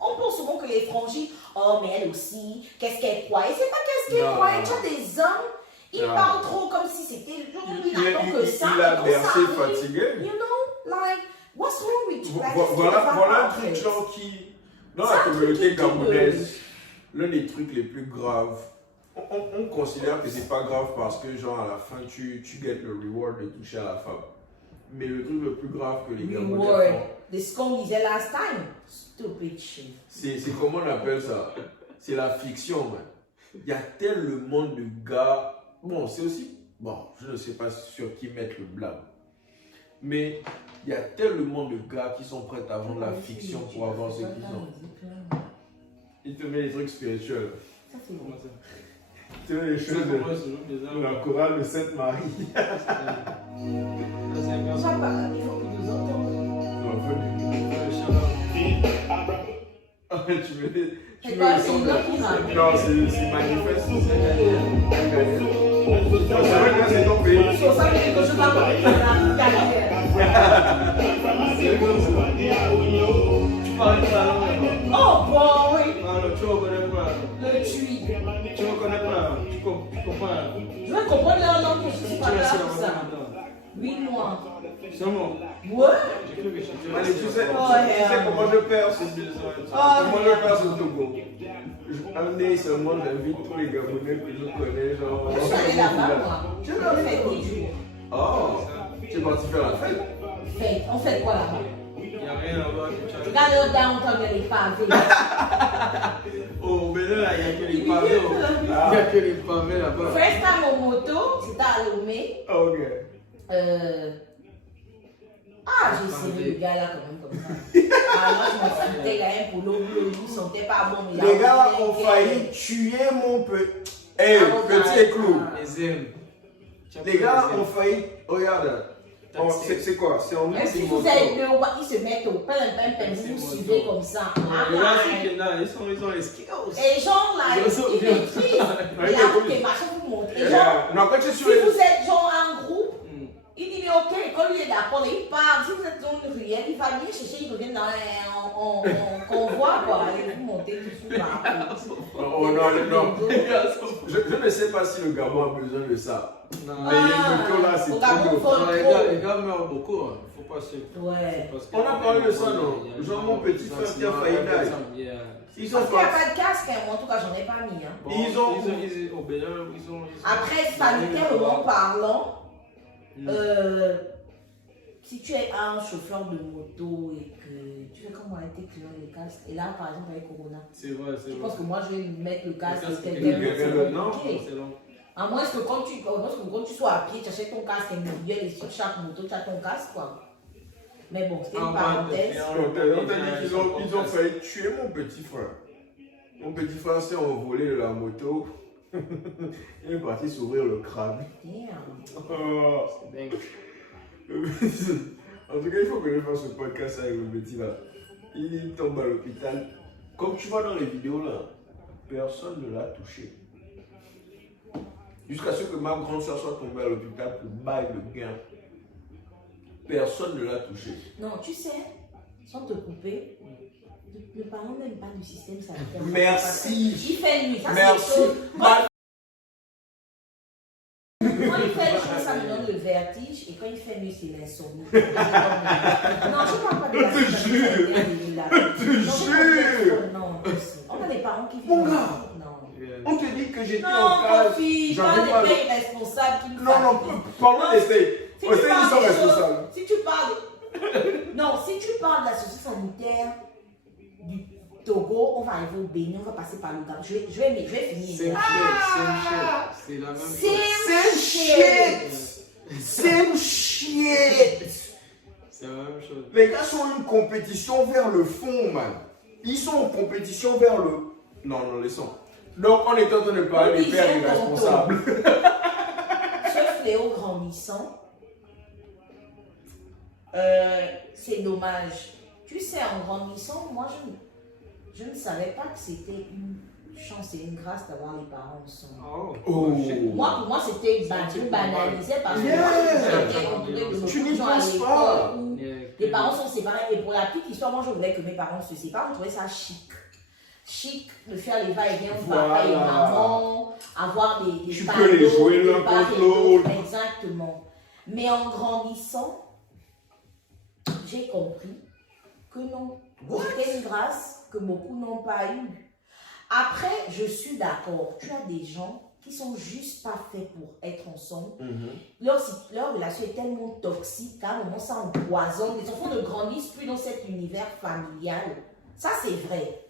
on pense souvent que les frangines, oh, mais elle aussi, qu'est-ce qu'elle croit? Et c'est pas qu'est-ce qu'elle croit. Tu as des hommes, ils parlent trop comme si c'était le jour, il n'attend que ça. Il a bercé fatigué. You know, like, what's wrong with you? Voilà un truc genre qui, dans la communauté gabonaise, l'un des trucs les plus graves, on considère que c'est pas grave parce que genre à la fin tu get le reward de toucher à la femme. Mais le truc le plus grave que les Gabonais font, c'est ce qu'on disait last time. Stupid shit. c'est comment on appelle ça? C'est la fiction, man. Il y a tellement de gars. Bon, c'est aussi. Bon, je ne sais pas sur qui mettre le blâme. Mais il y a tellement de gars qui sont prêts à vendre la fiction pour avoir ce qu'ils ont. Il te met des trucs spirituels. Ça, c'est bon. Il te met des choses de la chorale de Sainte-Marie. Ça va, il faut que nous entendons. Non, tu veux. C'est quoi, c'est une autre qui rappe? Non, c'est manifeste. C'est vrai que c'est ton pays. C'est ça que je dois me carrière. Tu parles de ça là? Oh boy! Alors, tu reconnais quoi? Le tui. Tu reconnais quoi? Tu comprends? Je vais comprendre leur nom que je suis pas Tu là restes pour ça. là. 8 mois. Seulement. Ouais? J'ai cru que Allez, tu sais yeah. comment je perds comment je perds ce Togo. Un day seulement, j'invite tous les Gabonais que je connais, genre. Je suis allée là-bas, moi. Je leur fais 10 jours. Oh, tu es parti faire la fête? Fête. On fait quoi là-bas? Il n'y a rien à voir. Regarde le downtown, il y a les pavés. Oh, mais là, il n'y a que les pavés. Il n'y a que les pavés là-bas. First time en moto, c'était à Lomé. Ok. J'ai essayé le gars là quand même comme ça. Alors je m'en foutais, il y a un polo bleu, il ne sentait pas bon. Mais Les gars ont failli tuer mon petit. Hey, petit éclou. Les aimes. Les gars ont failli. Regarde. C'est quoi? C'est en même si vous êtes deux, ils se mettent au pain, vous suivez comme ça. Les gars, ils ont les skills. Et genre là, ils maîtrisent. Il a vu que machin vous montre. Et genre, si vous êtes genre un groupe, il dit mais ok, quand lui est d'accord, il part. Si vous êtes dans une ruelle, il va venir chercher, il revient en convoi, quoi. Et vous montez tout là. Oh non. Je ne sais pas si le Gabon a besoin de ça. Non. Mais les motos là, c'est trop. Les gars meurent beaucoup. Il ne faut pas se. Ouais. On a parlé de ça, non? Genre mon petit frère qui a failli naître. Ils ont Parce qu'il n'y a pas de casque, moi en tout cas j'en ai pas mis. Ils ont. Après, sanitairement parlant, si tu es un chauffeur de moto et que tu fais comment arrêter client les casques, et là par exemple avec Corona, c'est vrai. Je pense que moi je vais mettre le casque et c'est long. À moins que quand tu sois à pied, tu achètes ton casque individuel et sur chaque moto tu as ton casque quoi. Mais bon, c'est une parenthèse. On t'a dit qu'ils ont failli tuer mon petit frère. Mon petit frère s'est envolé de la moto. Il est parti s'ouvrir le crâne. Oh. C'est dingue. En tout cas, il faut que je fasse ce podcast avec le petit là. Il tombe à l'hôpital. Comme tu vois dans les vidéos là, personne ne l'a touché. Jusqu'à ce que ma grande soeur soit tombée à l'hôpital pour bailler le gain. Personne ne l'a touché. Non, tu sais, sans te couper, ne parlons même pas du système sanitaire. Merci. Il fait nuit. Merci. Quand il fait nuit, ça me donne le vertige et quand il fait nuit, c'est l'insomnie. Non, je ne parle pas de la Je te jure. Non, on a des parents qui Mon gars. On te dit que j'étais en classe. Non, Kofi, pas des pères irresponsables qui me Non, parlons d'essai. Ils sont responsables. Si tu parles. Non, si tu parles de la société sanitaire du Togo, on va arriver au Bénin, on va passer par le Gabon. Je vais finir. C'est la même chose. Same shit. C'est la même chose. Les gars sont une compétition vers le fond, man. Ils sont en compétition vers le... Non, laissons. Donc, on est en train de parler des pères irresponsables. Ce fléau grandissant, c'est dommage. Tu sais, en grandissant, moi, je ne savais pas que c'était une chance et une grâce d'avoir les parents ensemble. Moi, pour moi, c'était banalisé parce que moi, j'étais entourée de gens à l'école où les parents sont séparés. Et pour la petite histoire, moi, je voulais que mes parents se séparent. Je trouvais ça chic. Chic de faire les va-et-vient entre papa et maman, avoir des tu peux les jouer l'un contre l'autre. Exactement. Mais en grandissant, j'ai compris que non. C'était une grâce que beaucoup n'ont pas eue. Après, je suis d'accord. Tu as des gens qui sont juste pas faits pour être ensemble. Leur relation est tellement toxique qu'à un moment, ça empoisonne. Les enfants ne grandissent plus dans cet univers familial. Ça, c'est vrai.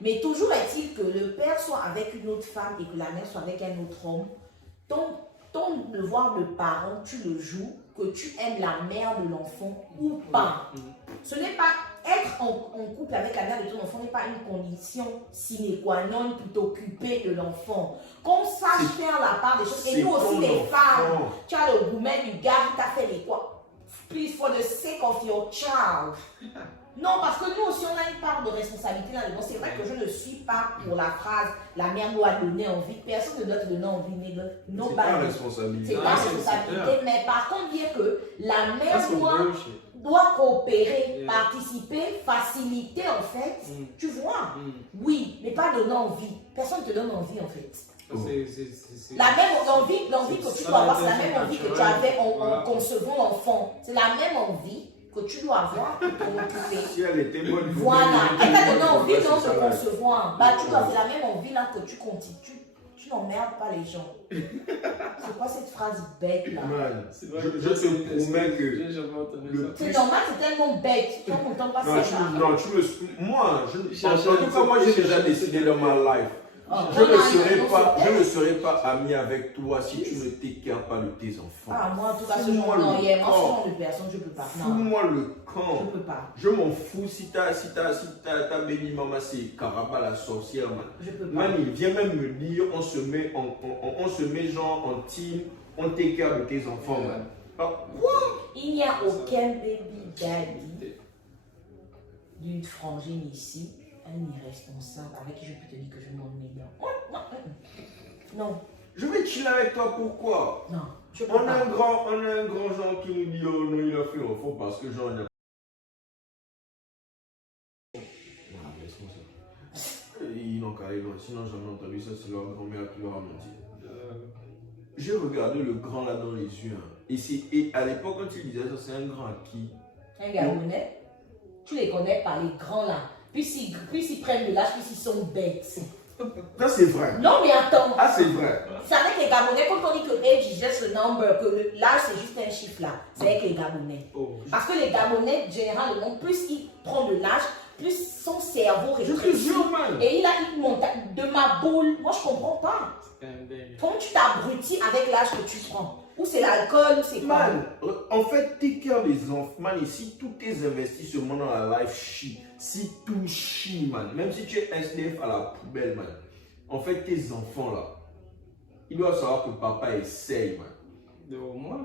Mais toujours est-il que le père soit avec une autre femme et que la mère soit avec un autre homme. Ton devoir de parent, tu le joues, que tu aimes la mère de l'enfant ou pas. Ce n'est pas être en couple avec la mère de ton enfant n'est pas une condition sine qua non pour t'occuper de l'enfant. Qu'on sache faire la part des choses. Et nous aussi les femmes, tu as le gourmet du gars qui t'a fait les quoi. Please, for the sake of your child. Non, parce que nous aussi, on a une part de responsabilité là-dedans. C'est vrai que je ne suis pas pour la phrase « la mère doit donner envie ». Personne ne doit te donner envie, nègre. C'est pas responsabilité. C'est pas responsabilité, mais par contre, dire que la mère doit coopérer, participer, faciliter en fait. Tu vois? Oui, mais pas donner envie. Personne ne te donne envie en fait. La même envie que tu dois avoir, c'est la même envie que tu avais en concevant l'enfant. C'est la même envie que tu dois avoir pour t'en occuper. Si elle était bonne, voilà. Elle t'a donné envie de se concevoir. Bah, tu dois faire la même envie là que tu constitues. Tu n'emmerdes pas les gens. C'est quoi cette phrase bête là? Man, je te promets que... C'est normal, c'est tellement bête. Tu n'entends pas ça. Non, moi, en tout cas, moi j'ai déjà décidé dans ma life. Je ne serai pas ami avec toi si tu ne t'écartes pas de tes enfants. Ah, moi, en tout cas, ce genre de personne, je ne peux pas. Fous-moi le camp. Je ne peux pas. Je m'en fous si ta baby maman c'est Caraba la sorcière, man. Je peux pas. Man, il vient même me dire, on se met genre en team, on t'écarte de tes enfants, man. Ah, quoi? Il n'y a aucun baby daddy d'une frangine ici, un irresponsable avec qui je peux te dire que je m'en mets bien. Non. Je vais chiller avec toi, pourquoi? Non. On a un grand genre qui nous dit, oh non, il a fait enfant parce que genre, il a... Ils n'ont qu'à aller loin, sinon j'en ai entendu ça, c'est leur grand-mère qui leur a menti. J'ai regardé le grand là dans les yeux. Hein. Et à l'époque, quand il disait ça, c'est un grand à qui? Un Gabonais. Tu les connais par les grands là. Plus ils prennent de l'âge, plus ils sont bêtes. Ça c'est vrai. Non mais attends. Ah c'est vrai. C'est avec les Gabonais, quand on dit que age is just a number, que l'âge c'est juste un chiffre là. C'est avec les Gabonais. Parce que les Gabonais, généralement, plus ils prennent de l'âge, plus son cerveau rétrécit. Et il monte de ma boule. Moi je comprends pas. Comment tu t'abrutis avec l'âge que tu prends? Ou c'est l'alcool, ou c'est quoi? Man, en fait, t'es cœur des enfants, man, et si tous tes investissements dans la life chient, si tout chie, man, même si tu es SDF à la poubelle, man, en fait, tes enfants là, ils doivent savoir que papa essaye, man.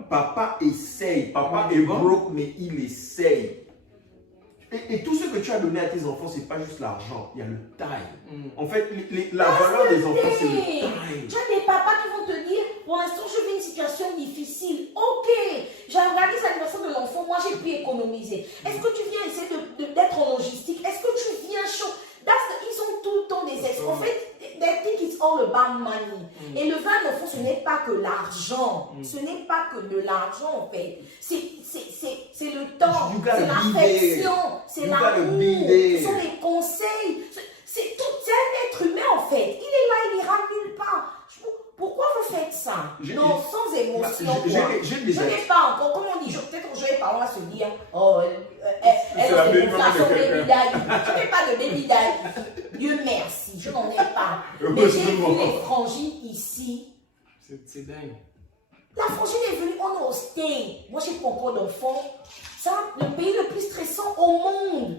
Papa essaye, papa est broke, mais il essaye. Et tout ce que tu as donné à tes enfants, c'est pas juste l'argent, il y a le time. En fait, la valeur des enfants, c'est le time. Tu as des papas qui vont te dire, pour l'instant, je vis une situation difficile. Ok, j'ai regardé l'anniversaire de l'enfant, moi j'ai pu économiser. Est-ce que tu viens essayer d'être en logistique? Est-ce que tu viens chaud? Ils ont tout le temps des experts. En fait, they think it's all about money. Et le vin d'enfant, ce n'est pas que l'argent. Ce n'est pas que de l'argent, en fait. C'est le temps, c'est l'affection, c'est l'amour, ce sont les conseils. C'est un être humain, en fait. Il est là, il n'ira nulle part. Pourquoi vous faites ça? Non, sans émotion. Je n'ai pas encore, comme on dit, peut-être que les parents vont se dire, oh, elle a fait son baby daddy. Je n'ai pas de baby daddy. Dieu merci, je n'en ai pas. Mais j'ai vu les frangines ici. C'est dingue. La frangine est venue, on est au stay. Moi, j'ai pas encore d'enfant. C'est le pays le plus stressant au monde.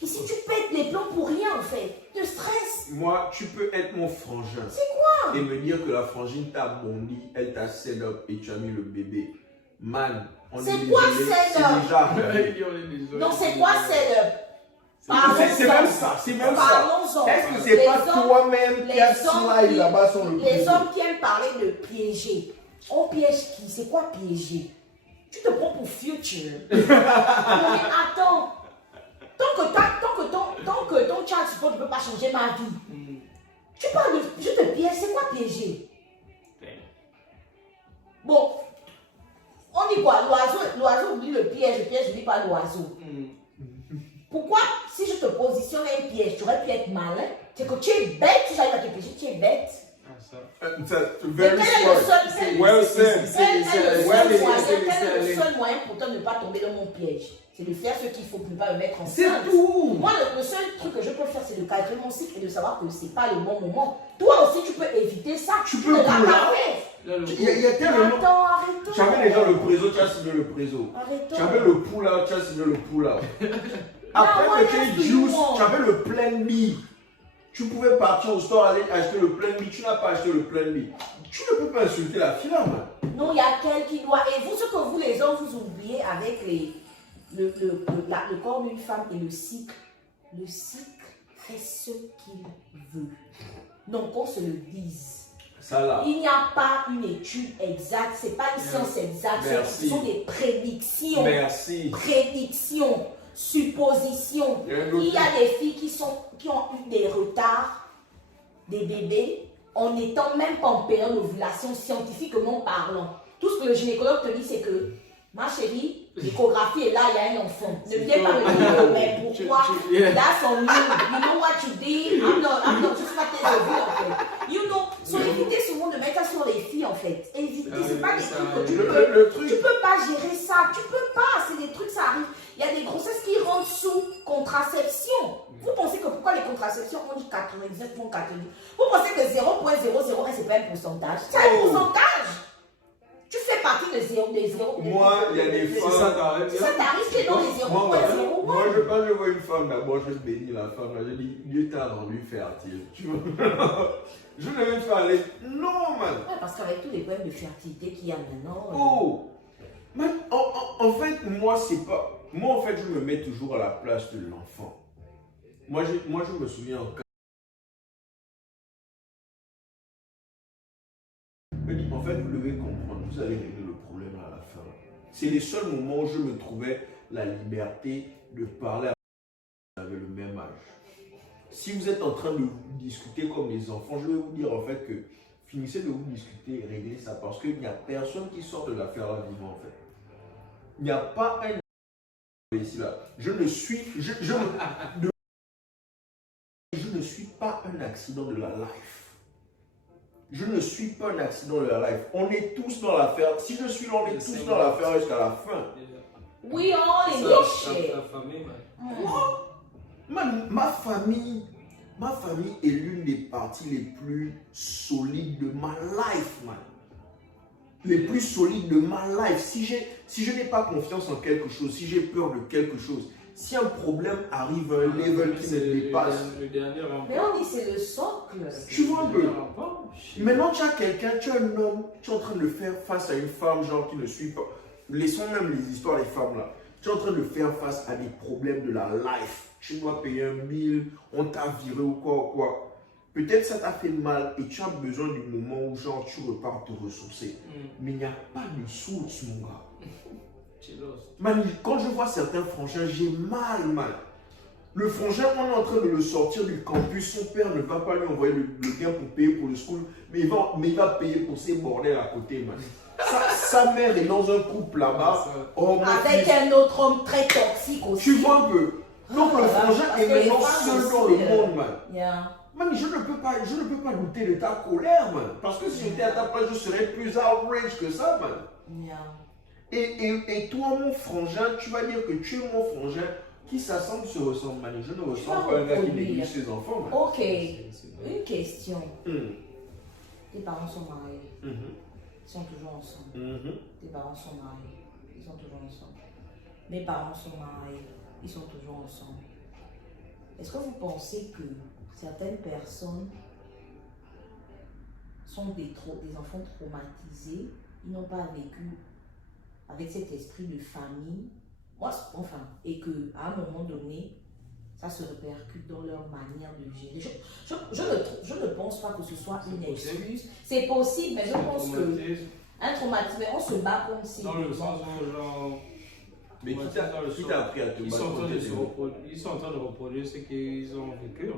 Ici, tu pètes les plombs pour rien, en fait. De stress. Moi, tu peux être mon frangin. C'est quoi? Et me dire que la frangine t'a bondi, elle t'a set up et tu as mis le bébé. Man, on est C'est désolé, quoi set up? c'est déjà arrivé. Donc, c'est quoi setup? C'est même ça, c'est même ça. Parlons-en. Est-ce que c'est pas toi-même qui as slide là-bas sur le Les pied? hommes qui aiment parler de piéger. On piège qui? C'est quoi piéger? Tu te prends pour future. Non, mais attends. Tant que ton child support ne peut pas changer ma vie. Tu parles de. Je te piège, c'est quoi piéger? Bon. On dit quoi? L'oiseau oublie le piège n'oublie pas l'oiseau. Pourquoi, si je te positionne un piège, tu aurais pu être malin? C'est que tu es bête, si j'arrive à te piéger, tu es bête. Very Quel est smart. le seul Well said. le seul moyen pour toi de ne pas tomber dans mon piège? C'est de faire ce qu'il faut pour ne pas me mettre en C'est scène. tout. Moi, le seul truc que je peux faire, c'est de calculer mon cycle et de savoir que ce n'est pas le bon moment. Toi aussi, tu peux éviter ça. Tu peux la couler. parler. Il y a tellement. Attends, arrêtons. Tu avais déjà le préso, tu as signé le préso. Arrêtons. Tu avais le pull-out, tu as signé le pull-out. Après ouais, que tu es yes, juice, oui, tu avais le plan B. Tu pouvais partir au store, aller acheter le plan B. Tu n'as pas acheté le plan B. Tu ne peux pas insulter la fille là, man. Non, il y a quelqu'un qui doit. Et vous, ce que vous, les hommes, vous oubliez avec le corps d'une femme et le cycle fait ce qu'il veut. Donc, qu'on se le dise. Ça là. Il n'y a pas une étude exacte, ce n'est pas une science exacte, ce sont des prédictions. Merci. Prédictions, suppositions. Il y a des filles qui ont eu des retards, des bébés, en n'étant même pas en période d'ovulation scientifiquement parlant. Tout ce que le gynécologue te dit, c'est que, ma chérie, l'échographie est là, il y a un enfant. Ne viens pas me dire, mais pourquoi? That's on you. You know what you did? I'm not just pas tes ovules, en fait. You know, so évitez souvent de mettre ça sur les filles, en fait. Évitez, c'est pas des trucs que tu peux pas gérer ça. Tu peux pas, c'est des trucs, ça arrive. Il y a des grossesses qui rentrent sous contraception. Vous pensez que pourquoi les contraceptions, on dit 99,90? Vous pensez que 0,001, c'est pas un pourcentage? C'est un pourcentage. Tu fais partie de 0. Moi, il y a des femmes. Ça t'arrive, tu es dans les 0,01. Moi, quand je vois une femme d'abord, je bénis la femme. Je dis, Dieu t'a rendu fertile. Tu vois? Je ne vais pas aller. Non, man. Ouais, parce qu'avec tous les problèmes de fertilité qu'il y a maintenant. Oh! Man, en fait, moi, c'est pas. Moi, en fait, je me mets toujours à la place de l'enfant. Moi, je me souviens encore. En fait, vous devez comprendre, vous allez régler le problème à la fin. C'est les seuls moments où je me trouvais la liberté de parler à qui avaient le même âge. Si vous êtes en train de discuter comme des enfants, je vais vous dire en fait que finissez de vous discuter et réglez ça parce qu'il n'y a personne qui sort de l'affaire là vivant en fait. Il n'y a pas un ici là. Je ne suis pas un accident de la life. Je ne suis pas un accident de la life. On est tous dans l'affaire. Si je suis là, on est tous dans l'affaire jusqu'à la fin. We all in this shit. Man, ma famille est l'une des parties les plus solides de ma life, man. Les plus solides de ma life. Si je n'ai pas confiance en quelque chose, si j'ai peur de quelque chose, si un problème arrive à un level qui me dépasse. Mais on dit c'est le socle. Tu vois un peu. Maintenant, tu as quelqu'un, tu as un homme, tu es en train de faire face à une femme, genre qui ne suit pas. Laissons même les histoires des femmes là. Tu es en train de faire face à des problèmes de la life. Tu dois payer un bill, on t'a viré ou quoi. Peut-être ça t'a fait mal et tu as besoin du moment où genre tu repars te ressourcer. Mais il n'y a pas de source, mon gars. Man, quand je vois certains frangins, j'ai mal. Le frangin, on est en train de le sortir du campus. Son père ne va pas lui envoyer le gain pour payer pour le school, mais il va payer pour ses bordels à côté, man. Sa mère est dans un couple là-bas. Oh, avec un autre homme très toxique aussi. Tu vois un peu. Donc le frangin est maintenant seul dans le monde, man. Yeah. Man, je ne peux pas douter de ta colère, man. Parce que si j'étais à ta place, je serais plus outrage que ça, man. Yeah. Et toi, mon frangin, tu vas dire que tu es mon frangin qui s'assemble se ressemble, man. Je ne ressens pas un gars qui néglige ses enfants, man. Ok, une question. Tes parents sont mariés. Ils sont toujours ensemble. Tes parents sont mariés. Ils sont toujours ensemble. Mes parents sont mariés. Ils sont toujours ensemble. est-ce que vous pensez que certaines personnes sont des enfants traumatisés, ils n'ont pas vécu avec cet esprit de famille, et qu'à un moment donné, ça se répercute dans leur manière de gérer. Je ne pense pas que ce soit une excuse. C'est possible, mais je pense qu'un traumatisme, on se bat contre ces dans le sens où genre... Mais qui t'a appris à te battre contre tes mots? Ils sont en train de reproduire ce qu'ils ont vécu.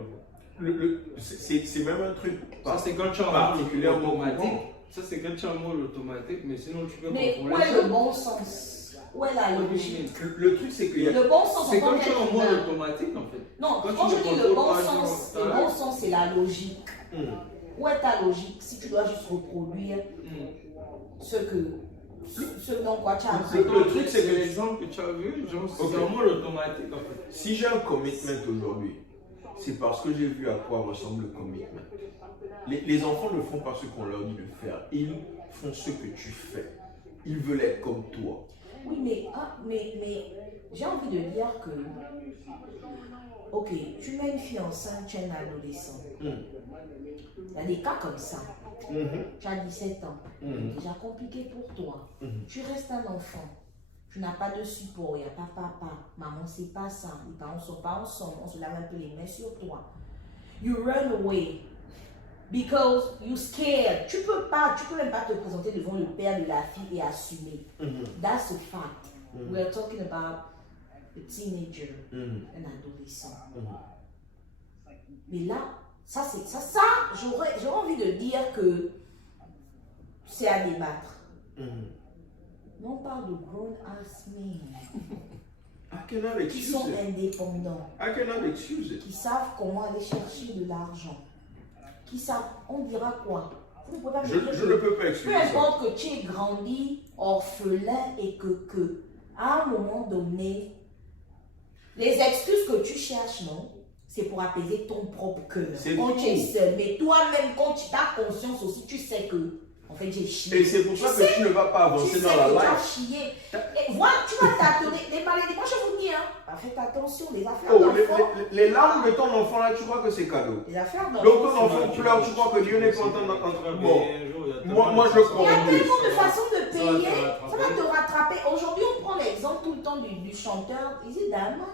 C'est même un truc ça, c'est quand tu as un mot automatique. Ça, c'est quand tu as un mot automatique, mais sinon tu peux mais où est le bon sens? Où est la logique? Le truc, c'est qu'il y a... Le bon sens, c'est quand tu as un mot automatique, en fait. Non, quand je dis le bon sens, c'est la logique. Où est ta logique si tu dois juste reproduire ce dont quoi tu as appris? Le truc, c'est que l'exemple que tu as vu, c'est un mot automatique, en fait. Si j'ai un commitment aujourd'hui, c'est parce que j'ai vu à quoi ressemble le commitment. Les enfants le font parce qu'on leur dit de faire. Ils font ce que tu fais. Ils veulent être comme toi. Oui, mais j'ai envie de dire que, ok, tu mets une fille enceinte, tu es un adolescent. Il y a des cas comme ça. Tu as 17 ans. C'est déjà compliqué pour toi. Tu restes un enfant. Tu n'as pas de support, il n'y a pas papa, maman, c'est pas ça. Les parents ne sont pas ensemble, on se lave un peu les mains sur toi. You run away. Because you scared. Tu peux même pas te présenter devant le père de la fille et assumer. That's a fact. We are talking about a teenager, un adolescent. Mais là, j'aurais envie de dire que c'est à débattre. Mais on parle de grown-ass men qui sont indépendants, qui savent comment aller chercher de l'argent. Qui savent, on dira quoi? Vous ne pouvez pas me dire je ne peux pas expliquer ça. Peu importe que tu aies grandi orphelin et que à un moment donné, les excuses que tu cherches, non, c'est pour apaiser ton propre cœur. Quand tu es seul. Mais toi-même, quand tu as conscience aussi, tu sais que, en fait, j'ai chié. Et c'est pour ça que tu ne vas pas avancer dans la life. Tu as chié. Et voilà, tu vas t'attenir. Les maladies, moi je vous dis, hein, faites attention, les affaires d'enfants. Les larmes de ton enfant là, tu crois que c'est cadeau. Les affaires d'enfants. Donc ton enfant pleure, tu crois que Dieu n'est pas en train d'entendre. Bon, moi je crois. Il y a tellement de façons de payer, ça va te rattraper. Aujourd'hui, on prend l'exemple tout le temps du chanteur. Is it that man?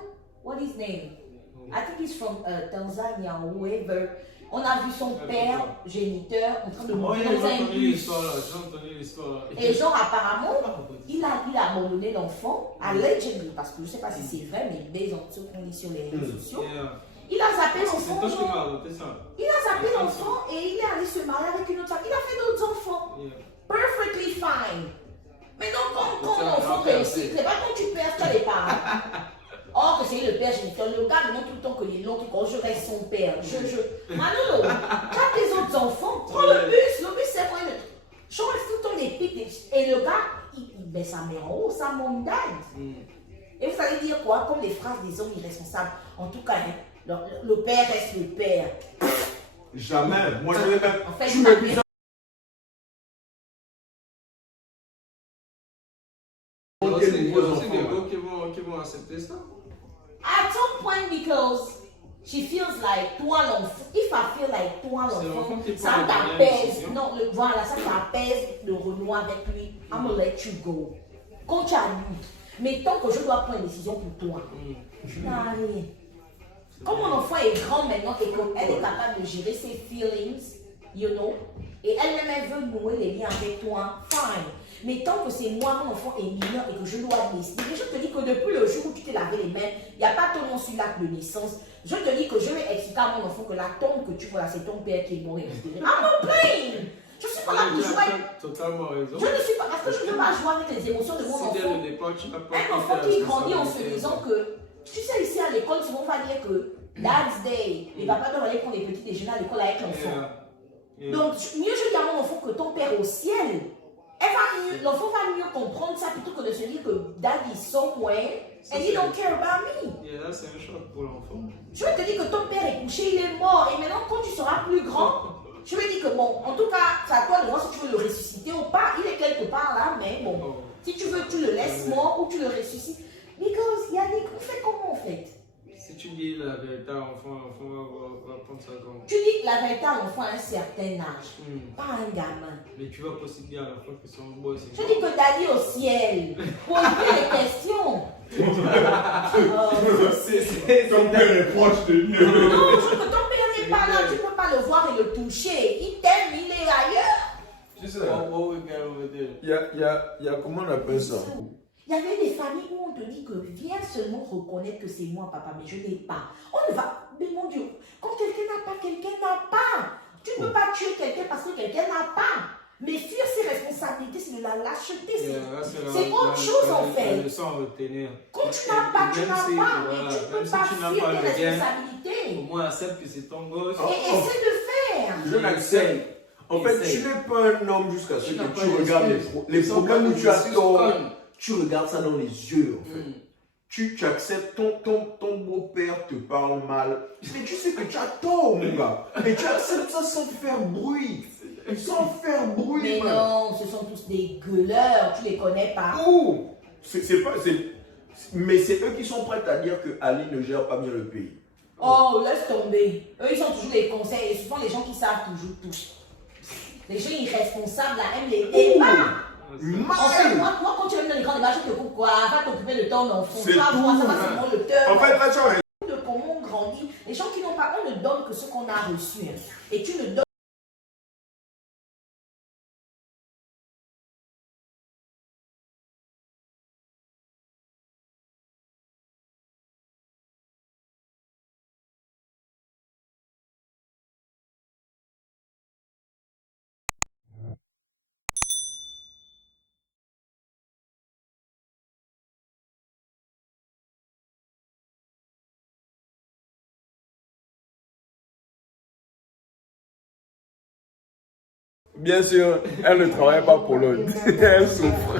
What is his name? I think he's from Tanzania or whoever. On a vu son père géniteur en train de monter dans un bus. Et genre apparemment, il a abandonné l'enfant, allegedly, parce que je ne sais pas si c'est vrai, mais based on ce qu'on lit sur les réseaux sociaux. Il a zappé l'enfant. Il a zappé l'enfant et il est allé se marier avec une autre femme. Il a fait d'autres enfants. Perfectly fine. Mais donc quand l'enfant réussit, c'est pas quand tu perds toi les parents. Or que c'est le père géniteur, le gars demande tout le temps que les l'autre, quand je reste son père. Manolo, tu as tes autres enfants, prends le bus c'est pour une. Change tout le temps des pics. Et le gars, il met sa main en haut, sa mom died. Et vous allez dire quoi? Comme les phrases des hommes irresponsables. En tout cas, le père reste le père. Jamais. Moi, je vais même. En fait, qui vont accepter ça. At some point, because she feels like toi l'enfant, if I feel like toi l'enfant, ça t'apaise. Non, voilà, ça t'apaise le renouer avec lui. I'm gonna let you go. Quand tu as lui. Mais tant que je dois prendre une décision pour toi, je n'ai rien. Comme mon enfant est grand maintenant et qu'elle est capable de gérer ses feelings, you know, et elle-même elle veut nouer les liens avec toi, fine. Mais tant que c'est moi, mon enfant est mineur et que je dois décider, je te dis que depuis le jour où tu t'es lavé les mains, il n'y a pas ton nom sur l'acte de naissance. Je te dis que je vais expliquer à mon enfant que la tombe que tu vois là, c'est ton père qui est mort et expiré. I'm not playing! Je ne suis pas là pour jouer. Totalement raison. Je ne suis pas, parce que je ne veux pas jouer avec les émotions de mon enfant. Un enfant qui grandit en se disant que, tu sais, ici à l'école, souvent on va dire que Dad's Day, les papas doivent aller prendre les petits déjeuners à l'école avec l'enfant. Donc, mieux je dis à mon enfant que ton père au ciel. L'enfant va mieux comprendre ça plutôt que de se dire que Dad is somewhere and he don't care about me. Et là, c'est un choc pour l'enfant. Je vais te dire que ton père est couché, il est mort. Et maintenant, quand tu seras plus grand, je vais dire que bon, en tout cas, c'est à toi de voir si tu veux le ressusciter ou pas. Il est quelque part là, mais bon, si tu veux, tu le laisses mort ou tu le ressuscites. Because il y a des. On fait comment en fait? tu dis la vérité à l'enfant, l'enfant va prendre ça comme. Tu dis la vérité à l'enfant à un certain âge, pas à un gamin. Mais tu vas pas aussi dire à l'enfant que son boss. Je dis que d'aller au ciel, poser les questions. Ton père est proche de Dieu. Non, que ton père n'est pas là, tu ne peux pas le voir et le toucher. Il t'aime, il est ailleurs. Tu sais, il y a comment on appelle ça? Il y avait des familles où on te dit que viens seulement reconnaître que c'est moi, papa, mais je n'ai pas. On ne va. Mais mon Dieu, quand quelqu'un n'a pas, quelqu'un n'a pas. Tu ne peux pas tuer quelqu'un parce que quelqu'un n'a pas. Mais fuir ses responsabilités, c'est de la lâcheté. C'est autre chose en fait. Quand tu n'as pas, tu n'as pas. Mais tu ne peux pas fuir tes responsabilités. Au moins accepte que c'est ton gosse. Et essaie de faire. Je l'accepte. En fait, tu n'es pas un homme jusqu'à ce que tu regardes les problèmes où tu as tort. Tu regardes ça dans les yeux, en fait. Tu acceptes, ton beau-père te parle mal. Mais tu sais que tu as tort, mon gars. Et tu acceptes ça sans faire bruit. Sans faire bruit. Mais non, ce sont tous des gueuleurs. Tu les connais pas. Oh, mais c'est eux qui sont prêts à dire que Ali ne gère pas bien le pays. Oh, laisse tomber. Eux, ils ont toujours des conseils. Et ce sont les gens qui savent toujours tout. Les gens irresponsables, là, aiment les débats. En fait, moi, quand tu es dans les grands débats, je te coupe quoi? Va t'occuper de ton enfant. Tu vas voir, ça va seulement le cœur. En fait, là, tu as raison. De comment on grandit. Les gens qui n'ont pas, on ne donne que ce qu'on a reçu. Hein. Et tu ne donnes. Bien sûr, elle ne travaille pas pour l'autre. Elle souffre.